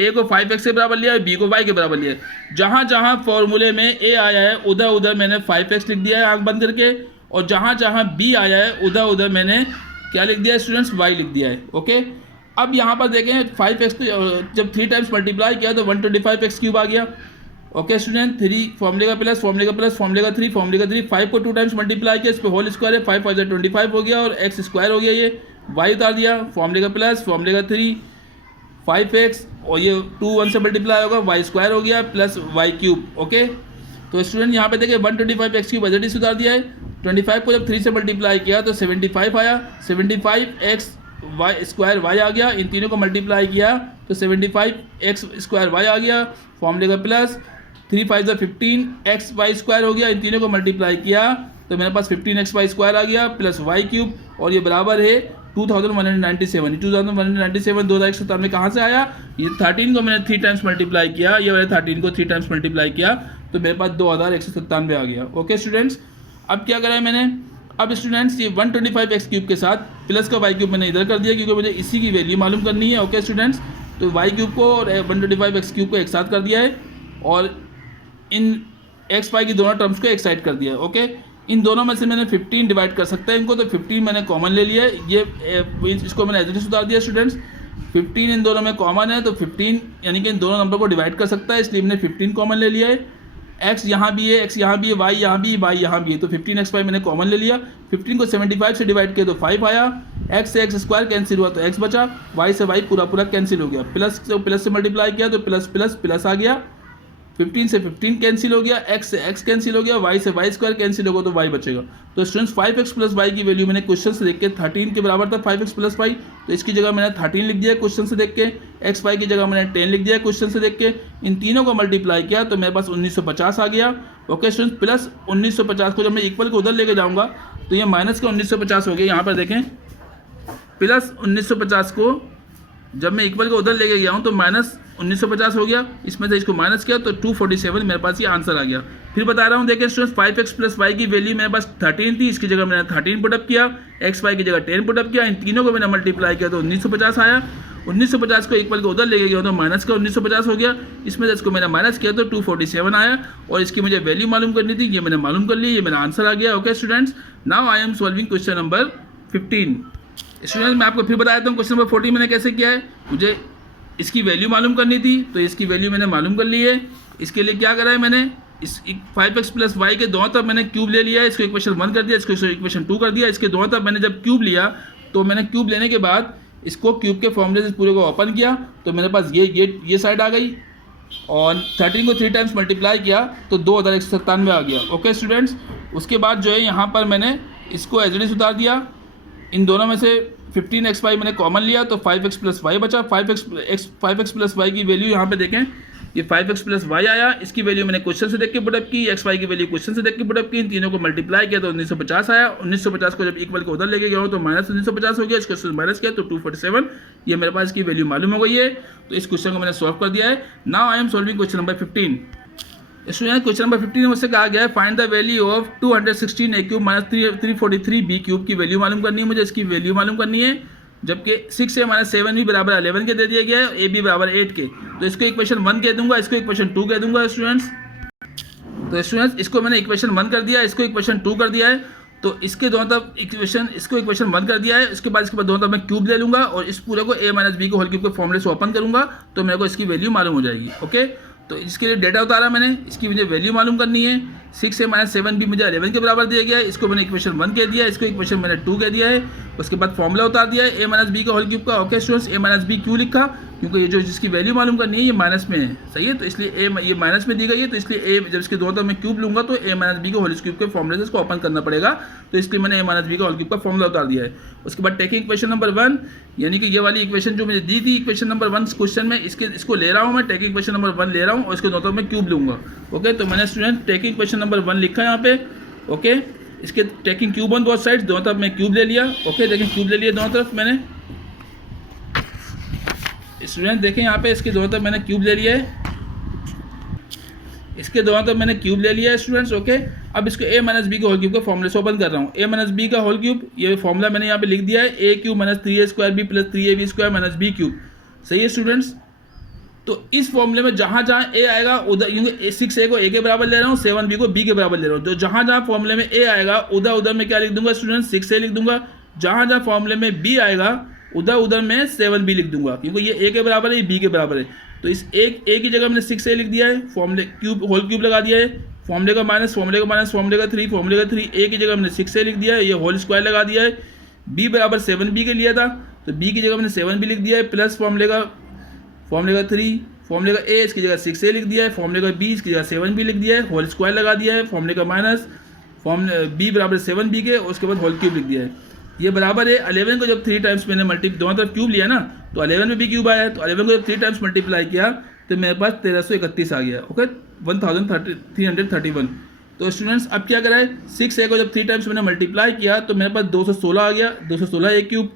a को 5x के बराबर लिया, b को y के बराबर लिया। जहाँ जहाँ फॉर्मूले में a आया है उधर उधर मैंने 5x लिख दिया है आँख बंद करके, और जहाँ जहाँ b आया है उधर उधर मैंने क्या लिख दिया है स्टूडेंट्स, y लिख दिया है। ओके, अब यहाँ पर देखें 5x को जब 3 टाइम्स मल्टीप्लाई किया तो 125x क्यूब आ गया। ओके स्टूडेंट, 3 फॉर्मूले का प्लस फॉर्मूले का प्लस फॉर्मूले का 3 फॉर्मूले का 3, 5 को 2 टाइम्स मल्टीप्लाई किया, इस पर होल स्क्वायर है, 5 5 25 हो गया और x स्क्वायर हो गया, ये y उतार दिया, फॉर्मूले का प्लस फॉर्मूले का 3 5x और ये 2 1 से मल्टीप्लाई होगा, वाई स्क्वायर हो गया प्लस वाई क्यूब। ओके, तो स्टूडेंट यहाँ पे देखिए 125 x क्यूब एज सुधार दिया है। 25 को जब 3 से मल्टीप्लाई किया तो 75 आया, 75x वाई स्क्वायर वाई आ गया, इन तीनों को मल्टीप्लाई किया तो 75x स्क्वायर वाई आ गया, फॉर्मूले का प्लस 3 5 15 x वाई स्क्वायर हो गया, इन तीनों को मल्टीप्लाई किया तो मेरे पास 15x वाई स्क्वायर आ गया प्लस वाई क्यूब, और ये बराबर है 2197। 2197 में कहाँ से आया? ये 13 को मैंने 3 टाइम्स मल्टीप्लाई किया, ये वाले 13 को 3 टाइम्स मल्टीप्लाई किया तो मेरे पास 2197 आ गया। ओके स्टूडेंट्स, अब क्या करा है मैंने? अब स्टूडेंट्स ये 125x क्यूब के साथ प्लस का वाई क्यूब मैंने इधर कर दिया क्योंकि मुझे इसी की वैल्यू मालूम करनी है। ओके स्टूडेंट्स, तो वाई क्यूब को और 125x क्यूब को एक साथ कर दिया है और इन एक्स वाई की दोनों टर्म्स को एक साइड कर दिया है। ओके, इन दोनों में से मैंने 15 डिवाइड कर सकता है इनको, तो 15 मैंने कॉमन ले लिया है। ये इसको मैंने एज इट इज सुधार दिया स्टूडेंट्स। 15 इन दोनों में कॉमन है तो 15 यानी कि इन दोनों नंबर को डिवाइड कर सकता है, इसलिए मैंने 15 कॉमन ले लिया है। x यहाँ भी है, x यहाँ भी है, y यहाँ भी है, y यहाँ भी है, तो 15x वाई मैंने कॉमन ले लिया। 15 को 75 से डिवाइड किया तो 5 आया, x से x स्क्वायर कैंसिल हुआ तो x बचा, y से y पूरा कैंसिल हो गया, प्लस से मल्टीप्लाई किया तो प्लस आ गया, 15 से 15 कैंसिल हो गया, x से x कैंसिल हो गया, y से y स्क्वायर कैंसिल होगा तो y बचेगा। तो स्टूडेंट्स 5x प्लस y की वैल्यू मैंने क्वेश्चन से देख के 13 के बराबर था 5x प्लस y, तो इसकी जगह मैंने 13 लिख दिया क्वेश्चन से देख के, x y की जगह मैंने 10 लिख दिया क्वेश्चन से देख के, इन तीनों को मल्टीप्लाई किया तो मेरे पास 1950 आ गया। ओके स्टूडेंट्स, प्लस 1950 को जब मैं इक्वल को उधर लेके जाऊँगा तो ये माइनस का 1950 हो गया। यहाँ पर देखें, प्लस 1950 को जब मैं इक्वल को उधर लेके गया हूँ तो माइनस 1950 हो गया, इसमें से इसको माइनस किया तो 247 मेरे पास ये आंसर आ गया। फिर बता रहा हूँ देखें स्टूडेंट्स, 5x प्लस वाई की वैल्यू मेरे पास 13 थी, इसकी जगह मैंने 13 पुटअप किया, एक्स वाई की जगह 10 पुटअप किया, इन तीनों को मैंने मल्टीप्लाई किया तो 1950 आया। 1950 को इक्वल को उधर लेके गया तो माइनस का 1950 हो गया, इसमें से इसको मैंने माइनस किया तो 247 आया, और इसकी मुझे वैल्यू मालूम करनी थी, ये मैंने मालूम कर ली, ये मेरा आंसर आ गया। Okay students, now I am solving question number 15। Students मैं आपको फिर बता देता हूँ क्वेश्चन नंबर 14 मैंने कैसे किया है। मुझे इसकी वैल्यू मालूम करनी थी तो इसकी वैल्यू मैंने मालूम कर ली है। इसके लिए क्या करा है मैंने, इस 5x प्लस वाई के दोनों तरफ मैंने क्यूब ले लिया है, इसको इक्वेशन 1 कर दिया, इसको इक्वेशन 2 कर दिया। इसके दोनों तरफ मैंने जब क्यूब लिया तो मैंने क्यूब लेने के बाद इसको क्यूब के फॉर्मूले से पूरे को ओपन किया तो मेरे पास ये साइड आ गई, और 13 को 3 टाइम्स मल्टीप्लाई किया तो 2197 आ गया। ओके स्टूडेंट्स, उसके बाद जो है यहाँ पर मैंने इसको एज इट इज उतार दिया, इन दोनों में से 15x वाई मैंने कॉमन लिया तो 5x प्लस वाई बचा। 5x प्लस वाई की वैल्यू यहाँ पे देखें, ये 5x प्लस वाई आया, इसकी वैल्यू मैंने क्वेश्चन से देख के पुटअप की, x वाई की वैल्यू क्वेश्चन से देख के पुटअप की, इन तीनों को मल्टीप्लाई किया तो 1950 आया। 1950 को जब इक्वल को उधर लेके गया हूँ तो माइनस 1950 हो गया, इसको माइनस किया तो 247, ये मेरे पास की वैल्यू मालूम हो गई है। तो इस क्वेश्चन को मैंने सॉल्व कर दिया है। Now I am solving question number 15। Student question number 15 में मुझसे कहा गया है find the value of 216 a cube minus 343 b cube की वैल्यू मालूम करनी है, मुझे इसकी वैल्यू मालूम करनी है, जबकि 6a माइनस 7b बराबर 11 के दे दिया गया है, ab बराबर 8 के, तो इसको इक्वेशन 1 कह दूंगा, इसको इक्वेशन 2 कह दूंगा स्टूडेंट्स। तो स्टूडेंट्स इसको मैंने इक्वेशन 1 कर दिया, इसको इक्वेशन 2 कर दिया है, तो इसके दोनों तरफ इसको इक्वेशन 1 कर दिया है, इसके बाद दोनों तरफ मैं क्यूब ले लूंगा और इस पूरे को a माइनस बी को होल क्यूब के फॉर्मूले से ओपन करूंगा तो मेरे को इसकी वैल्यू मालूम हो जाएगी। ओके, तो इसके लिए डेटा उतारा मैंने, इसकी मुझे वैल्यू मालूम करनी है। 6a माइनस 7b मुझे 11 के बराबर दिया गया है, इसको मैंने इक्वेशन 1 कह दिया, इसको इक्वेशन मैंने 2 कह दिया है। उसके बाद फॉर्मूला उतार दिया है a माइनस बी का होल क्यूब का। Okay students, a minus b क्यों लिखा, क्योंकि ये जो जिसकी वैल्यू मालूम करनी है ये माइनस में है, सही है, तो इसलिए a ये माइनस में दी गई है, तो इसलिए a जब इसके दोनों तरफ मैं क्यूब लूंगा तो a माइनस बी का होल क्यूब के फॉर्मूले से इसको ओपन करना पड़ेगा, तो इसलिए मैंने a माइनस बी का होल क्यूब का फॉर्मूला उतार दिया है। उसके बाद टेकिंग इक्वेशन नंबर 1, यानी कि ये वाली इक्वेशन जो मुझे दी थी इक्वेशन नंबर 1 क्वेश्चन में, इसको ले रहा हूँ मैं, टेकिंग इक्वेशन नंबर 1 ले रहा हूँ और इसके दोनों तरफ मैं क्यूब लूंगा। ओके, तो मैंने स्टूडेंट टेकिंग इक्वेशन नंबर 1 लिखा है यहाँ पे। ओके, इसके taking cube on both sides, दोनों तरफ मैं क्यूब ले लिया। ओके, देखें क्यूब ले लिया दोनों तरफ मैंने, स्टूडेंट देखें यहाँ पे इसके दोनों तरफ मैंने क्यूब ले लिया है, इसके दोनों तरफ मैंने क्यूब ले लिया है स्टूडेंट्स। ओके, अब इसको a माइनस बी के होल क्यूब का फॉर्मूले से ओपन कर रहा हूँ। a माइनस बी का होल क्यूब, ये फॉर्मूला मैंने यहाँ पे लिख दिया है, a cube minus 3a square B plus 3ab square minus B cube, सही है स्टूडेंट्स। तो इस फॉर्मूले में जहाँ जहाँ a आएगा उधर, क्योंकि 6a को a के बराबर ले रहा हूँ, 7b को b के बराबर ले रहा हूँ, तो जहाँ जहाँ फॉर्मूले में a आएगा उधर उधर मैं क्या लिख दूंगा स्टूडेंट्स, 6a लिख दूंगा। जहाँ जहाँ फॉर्मूले में b आएगा उधर उधर मैं 7b लिख दूंगा, क्योंकि ये a के बराबर है, ये b के बराबर है, तो इस a की जगह मैंने 6a लिख दिया है, फॉर्मूले क्यूब होल क्यूब लगा दिया है, फॉर्मूले का माइनस, फॉर्मूले का माइनस, फॉर्मूले का 3, फॉर्मूले का 3, a की जगह मैंने 6a लिख दिया है, ये होल स्क्वायर लगा दिया है। b बराबर 7b के लिया था तो b की जगह मैंने 7b लिख दिया है, प्लस फॉर्मूले का फॉर्मूले का 3, फॉर्मूले का ए इसकी जगह 6a लिख दिया है, फॉर्मूले का बी इसकी जगह 7b लिख दिया है, होल स्क्वायर लगा दिया है, फॉर्मूले का माइनस फॉर्मूले बी बराबर 7b के, उसके बाद होल क्यूब लिख दिया है। ये बराबर है 11 को जब 3 टाइम्स मैंने दोनों तरफ क्यूब लिया ना, तो 11 में भी क्यूब आया है, तो 11 को जब 3 टाइम्स मल्टीप्लाई किया तो मेरे पास 1331 आ गया। ओके, 1331। तो स्टूडेंट्स अब क्या करा है, 6a को जब 3 टाइम्स मैंने मल्टीप्लाई किया तो मेरे पास 216 आ गया, 216 a क्यूब।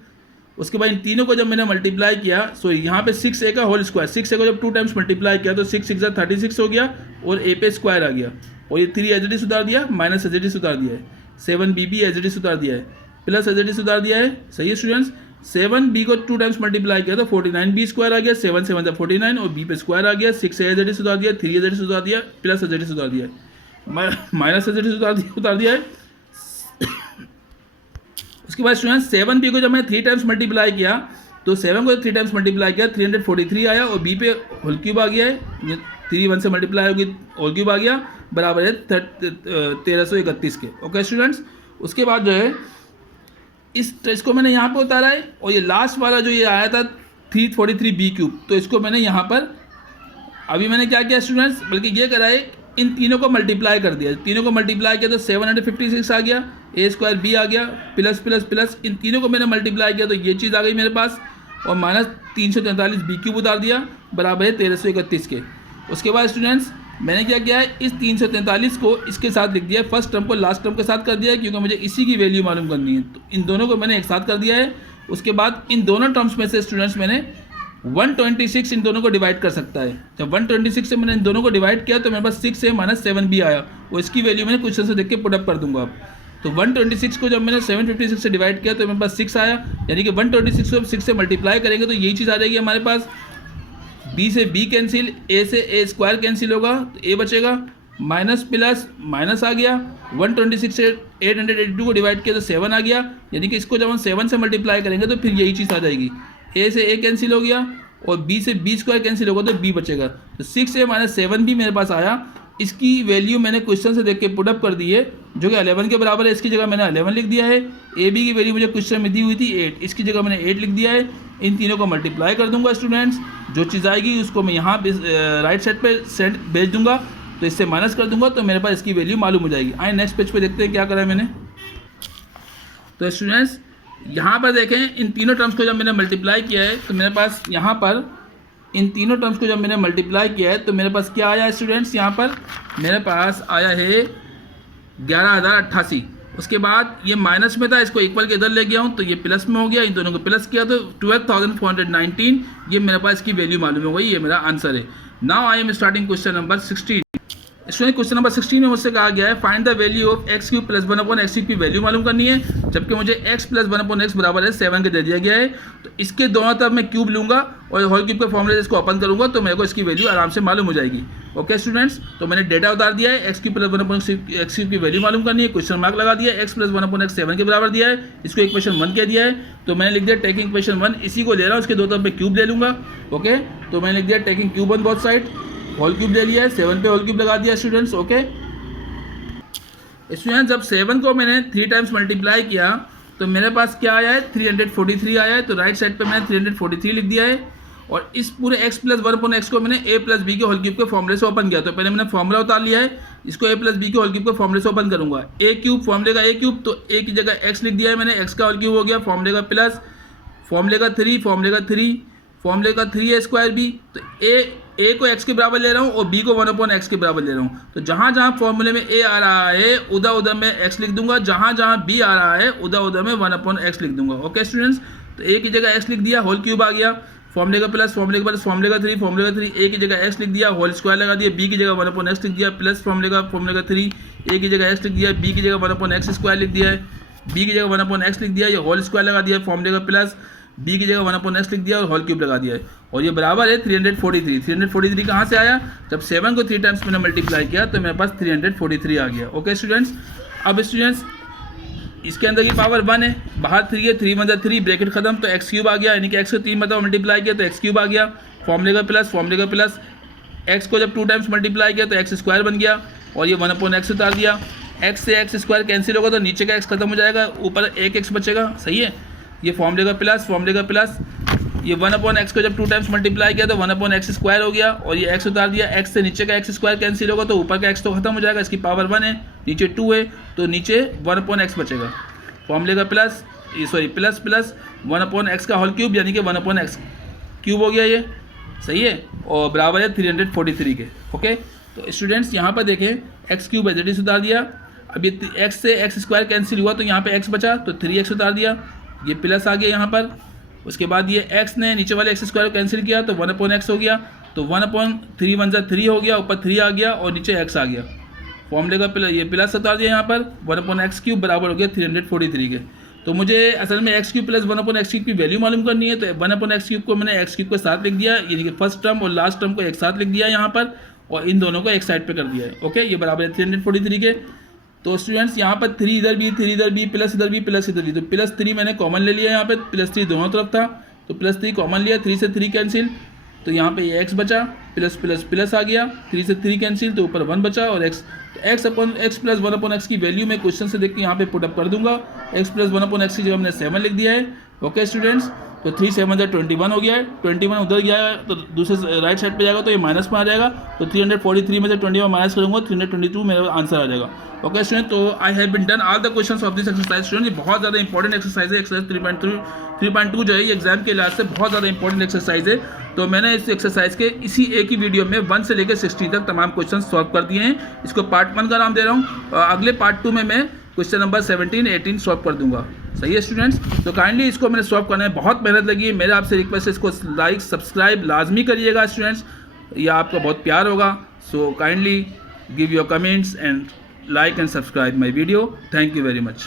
उसके बाद इन तीनों को जब मैंने मल्टीप्लाई किया, सो यहाँ पे 6a का होल स्क्वायर, 6a को जब 2 टाइम्स मल्टीप्लाई किया तो 6 6 36 हो गया और a पे स्क्वायर आ गया, और ये 3 एज इट इज उतार दिया, माइनस एज इट इज उतार दिया है, 7b भी एज इट इज उतार दिया है, प्लस एज इट इज उतार दिया है। सही है स्टूडेंट्स, 7b को 2 टाइम्स मल्टीप्लाई किया तो 49b स्क्वायर आ गया, 7 7 जा 49 और b पे स्क्वायर आ गया, 6 एज इट इज उतार दिया, 3 एज इट इज उतार दिया, प्लस एज इट इज उतार दिया, माइनस एज इट इज उतार दिया है। उसके बाद स्टूडेंट्स 7b को जब मैं 3 टाइम्स मल्टीप्लाई किया तो 7 को 3 टाइम्स मल्टीप्लाई किया 343 आया, और b पे होल क्यूब आ गया है, 3 1 से मल्टीप्लाई होगी होल क्यूब आ गया, बराबर है 1331 के। ओके स्टूडेंट्स, उसके बाद जो है इसको मैंने यहाँ पे उतारा है, और ये लास्ट वाला जो ये आया था 343b क्यूब, तो इसको मैंने यहाँ पर अभी मैंने क्या किया स्टूडेंट्स, बल्कि ये करा है इन तीनों को मल्टीप्लाई कर दिया, तीनों को मल्टीप्लाई किया तो 756 आ गया, a स्क्वायर b आ गया, प्लस प्लस प्लस इन तीनों को मैंने मल्टीप्लाई किया तो ये चीज़ आ गई मेरे पास, और माइनस 343 b क्यूब उतार दिया, बराबर है 1331 के। उसके बाद स्टूडेंट्स मैंने क्या किया है, इस 343 को इसके साथ लिख दिया है, फर्स्ट टर्म को लास्ट टर्म के साथ कर दिया है, क्योंकि मुझे इसी की वैल्यू मालूम करनी है, तो इन दोनों को मैंने एक साथ कर दिया है। उसके बाद इन दोनों टर्म्स में से स्टूडेंट्स मैंने 126 इन दोनों को डिवाइड कर सकता है, जब 126 से मैंने इन दोनों को डिवाइड किया तो मेरे पास 6 से माइनस 7b आया, और इसकी वैल्यू मैंने क्वेश्चन से देख के पुट अप कर दूंगा अब। तो 126 को जब मैंने 756 से डिवाइड किया तो मेरे पास 6 आया, यानी कि 126 को 6 से मल्टीप्लाई करेंगे तो यही चीज़ आ जाएगी हमारे पास, b से b कैंसिल, a से a स्क्वायर कैंसिल होगा तो a बचेगा, माइनस प्लस माइनस आ गया, 126 से 882 को डिवाइड किया तो 7 आ गया, यानी कि इसको जब हम 7 से मल्टीप्लाई करेंगे तो फिर यही चीज़ आ जाएगी, a से a कैंसिल हो गया और b से b स्क्वायर कैंसिल होगा तो b बचेगा, तो 6a माइनस 7b मेरे पास आया। इसकी वैल्यू मैंने क्वेश्चन से देख के पुट अप कर दी है, जो कि 11 के बराबर है, इसकी जगह मैंने 11 लिख दिया है। ए बी की वैल्यू मुझे क्वेश्चन में दी हुई थी 8, इसकी जगह मैंने 8 लिख दिया है। इन तीनों को मल्टीप्लाई कर दूंगा स्टूडेंट्स, जो चीज़ आएगी उसको मैं यहाँ राइट साइड पे सेंड भेज दूंगा, तो इससे माइनस कर दूंगा तो मेरे पास इसकी वैल्यू मालूम हो जाएगी। आइए नेक्स्ट पेज पे देखते हैं क्या करा है मैंने। तो स्टूडेंट्स यहाँ पर देखें, इन तीनों टर्म्स को जब मैंने मल्टीप्लाई किया है तो मेरे पास यहाँ पर इन तीनों टर्म्स को जब मैंने मल्टीप्लाई किया है तो मेरे पास क्या आया है स्टूडेंट्स, यहाँ पर मेरे पास आया है 11,088। उसके बाद ये माइनस में था, इसको इक्वल के इधर ले गया हूँ तो ये प्लस में हो गया, इन दोनों को प्लस किया तो 12,419, ये मेरे पास की वैल्यू मालूम हो गई, ये मेरा आंसर है। Now I am starting question number 16। Student question number 16 में मुझसे कहा गया है find the value of x cube plus 1/x की वैल्यू मालूम करनी है, जबकि मुझे x प्लस 1/x बराबर है 7 के दे दिया गया है। तो इसके दोनों तरफ मैं क्यूब लूंगा और होल क्यूब के फॉर्मूले से इसको ओपन करूंगा तो मेरे को इसकी वैल्यू आराम से मालूम हो जाएगी। ओके स्टूडेंट्स, तो मैंने डेटा उतार दिया है, x क्यूब प्लस 1/x की वैल्यू मालूम करनी है, क्वेश्चन मार्क लगा दिया है, x प्लस 1/x 7 के बराबर दिया है, इसको इक्वेशन 1 कह दिया है, तो मैंने लिख दिया टेकिंग इक्वेशन 1, इसी को ले रहा हूँ, इसके दो तरफ पे क्यूब ले लूंगा। ओके, तो मैंने लिख दिया taking cube on both side, whole cube ले लिया है, 7 पे होल क्यूब लगा दिया स्टूडेंट्स। ओके स्टूडेंट, जब 7 को मैंने 3 टाइम्स मल्टीप्लाई किया तो मेरे पास क्या आया है, 343 आया है, तो राइट साइड पे मैंने 343 लिख दिया है। और इस पूरे x प्लस 1/x को मैंने a प्लस बी के होल क्यूब के फॉर्मूले से ओपन किया, तो पहले मैंने फॉर्मूला उतार लिया है, इसको a प्लस बी के होल क्यूब के फॉर्मूले से ओपन करूंगा। a क्यूब फॉर्मूले का a क्यूब, तो a की जगह x लिख दिया है मैंने, x का होल क्यूब हो गया, फॉर्मूले का प्लस, फॉर्मूले का 3, फॉर्मूले का 3, फॉर्मूले का 3a स्क्वायर b, तो a को x के बराबर ले रहा हूँ और b को 1/x के बराबर ले रहा हूँ, तो जहाँ जहाँ फॉर्मूले में a आ रहा है उधर उधर मैं x लिख दूंगा, जहाँ जहाँ b आ रहा है उधर उधर मैं 1/x लिख दूंगा। ओके स्टूडेंट्स, तो a की जगह x लिख दिया, होल क्यूब आ गया, फॉर्मूले का प्लस, फॉर्मूले के प्लस, फॉर्मूले का 3, फॉर्मूले का 3, a की जगह x लिख दिया, होल स्क्वायर लगा दिया, b की जगह 1/x लिख दिया, प्लस फॉर्मूले का 3, a की जगह x लिख दिया, b की जगह 1/x स्क्वायर लिख दिया है, b की जगह 1/x लिख दिया, ये होल स्क्वायर लगा दिया, फॉर्मूले का प्लस, b की जगह 1/x लिख दिया और होल क्यूब लगा दिया है, और ये बराबर है 343। 343 कहाँ से आया, जब 7 को 3 टाइम्स मैंने मल्टीप्लाई किया तो मेरे पास 343 आ गया। ओके स्टूडेंट्स, अब स्टूडेंट्स इसके अंदर की पावर 1 है, बाहर 3 है, 3 × 3 ब्रैकेट खत्म, तो x क्यूब आ गया, यानी कि x को 3 मतलब मल्टीप्लाई किया तो x क्यूब आ गया, फॉर्मूले का प्लस, फॉर्मूले का प्लस, x को जब 2 टाइम्स मल्टीप्लाई किया तो x स्क्वायर बन गया और ये 1/x उतार दिया, x से x स्क्वायर कैंसिल होगा तो नीचे का x खत्म हो जाएगा, ऊपर एक x बचेगा। सही है, ये फॉर्मूले का प्लस, फॉर्मूले का प्लस, ये 1/x को जब 2 टाइम्स मल्टीप्लाई किया तो 1/x स्क्वायर हो गया, और ये x उतार दिया, x से नीचे का x स्क्वायर कैंसिल होगा तो ऊपर का x तो खत्म हो जाएगा, इसकी पावर 1 है, नीचे 2 है तो नीचे 1/x बचेगा। फॉर्मूले का प्लस 1/x का होल क्यूब यानी कि 1/x क्यूब हो गया ये, सही है, और बराबर है 343 के। ओके, तो स्टूडेंट्स यहाँ पर देखें x cube as it is उतार दिया, अब ये x से x स्क्वायर कैंसिल हुआ तो यहाँ पे x बचा तो 3x उतार दिया, ये प्लस आ गया यहाँ पर। उसके बाद ये x ने नीचे वाले x स्क्वायर को कैंसिल किया तो 1/x हो गया, तो 1/3 1 = 3 हो गया, ऊपर 3 आ गया और नीचे x आ गया। फॉर्मूले का ये प्लस उतार दिया यहाँ पर, 1/x क्यूब बराबर हो गया 343 के। तो मुझे असल में x cube plus 1/x cube की वैल्यू मालूम करनी है, तो 1/x क्यूब को मैंने x क्यूब के साथ लिख दिया, यानी कि फर्स्ट टर्म और लास्ट टर्म को एक साथ लिख दिया यहाँ पर, और इन दोनों को एक साइड पे कर दिया है। ओके, ये बराबर है 343 के। तो स्टूडेंट्स यहाँ पर 3 इधर भी, 3 इधर भी, प्लस इधर भी, प्लस इधर भी, तो +3 मैंने कॉमन ले लिया यहाँ पे, +3 दोनों तरफ था तो +3 कॉमन लिया, 3 से 3 कैंसिल तो यहाँ पे ये x बचा, प्लस प्लस प्लस आ गया, 3 से 3 कैंसिल तो ऊपर 1 बचा, और x प्लस 1/x की वैल्यू मैं क्वेश्चन से देख के यहाँ पे पुट अप कर दूंगा। x प्लस 1/x की जगह हमने 7 लिख दिया है। ओके स्टूडेंट्स, तो 3 7 21 हो गया है, 21 उधर गया है तो दूसरे राइट साइड पे जाएगा तो ये माइनस में आ जाएगा, तो 343 में से 21 माइनस करूँगा 322 मेरा आंसर आ जाएगा। ओके स्टूडेंट, तो I have been done all the questions of this exercise. Student ये बहुत ज़्यादा इंपॉर्टेंट एक्सरसाइज है, एक्सरसाइज 3.2 जो है ये एग्जाम के लिहाज से बहुत ज़्यादा इंपॉर्टेंट एक्सरसाइज है। तो मैंने इस एक्सरसाइज के इसी एक ही वीडियो में 1 से लेकर 60 तक तमाम क्वेश्चन सॉल्व कर दिए हैं। इसको पार्ट 1 का नाम दे रहा हूँ, अगले पार्ट 2 में मैं क्वेश्चन नंबर 17 18 सॉल्व कर दूंगा। सही है स्टूडेंट्स, तो काइंडली इसको मैंने सॉल्व करने में बहुत मेहनत लगी है। मेरा आपसे रिक्वेस्ट है इसको लाइक सब्सक्राइब लाजमी करिएगा स्टूडेंट्स, यह आपका बहुत प्यार होगा। So kindly give your comments and like and subscribe my video. Thank you very much.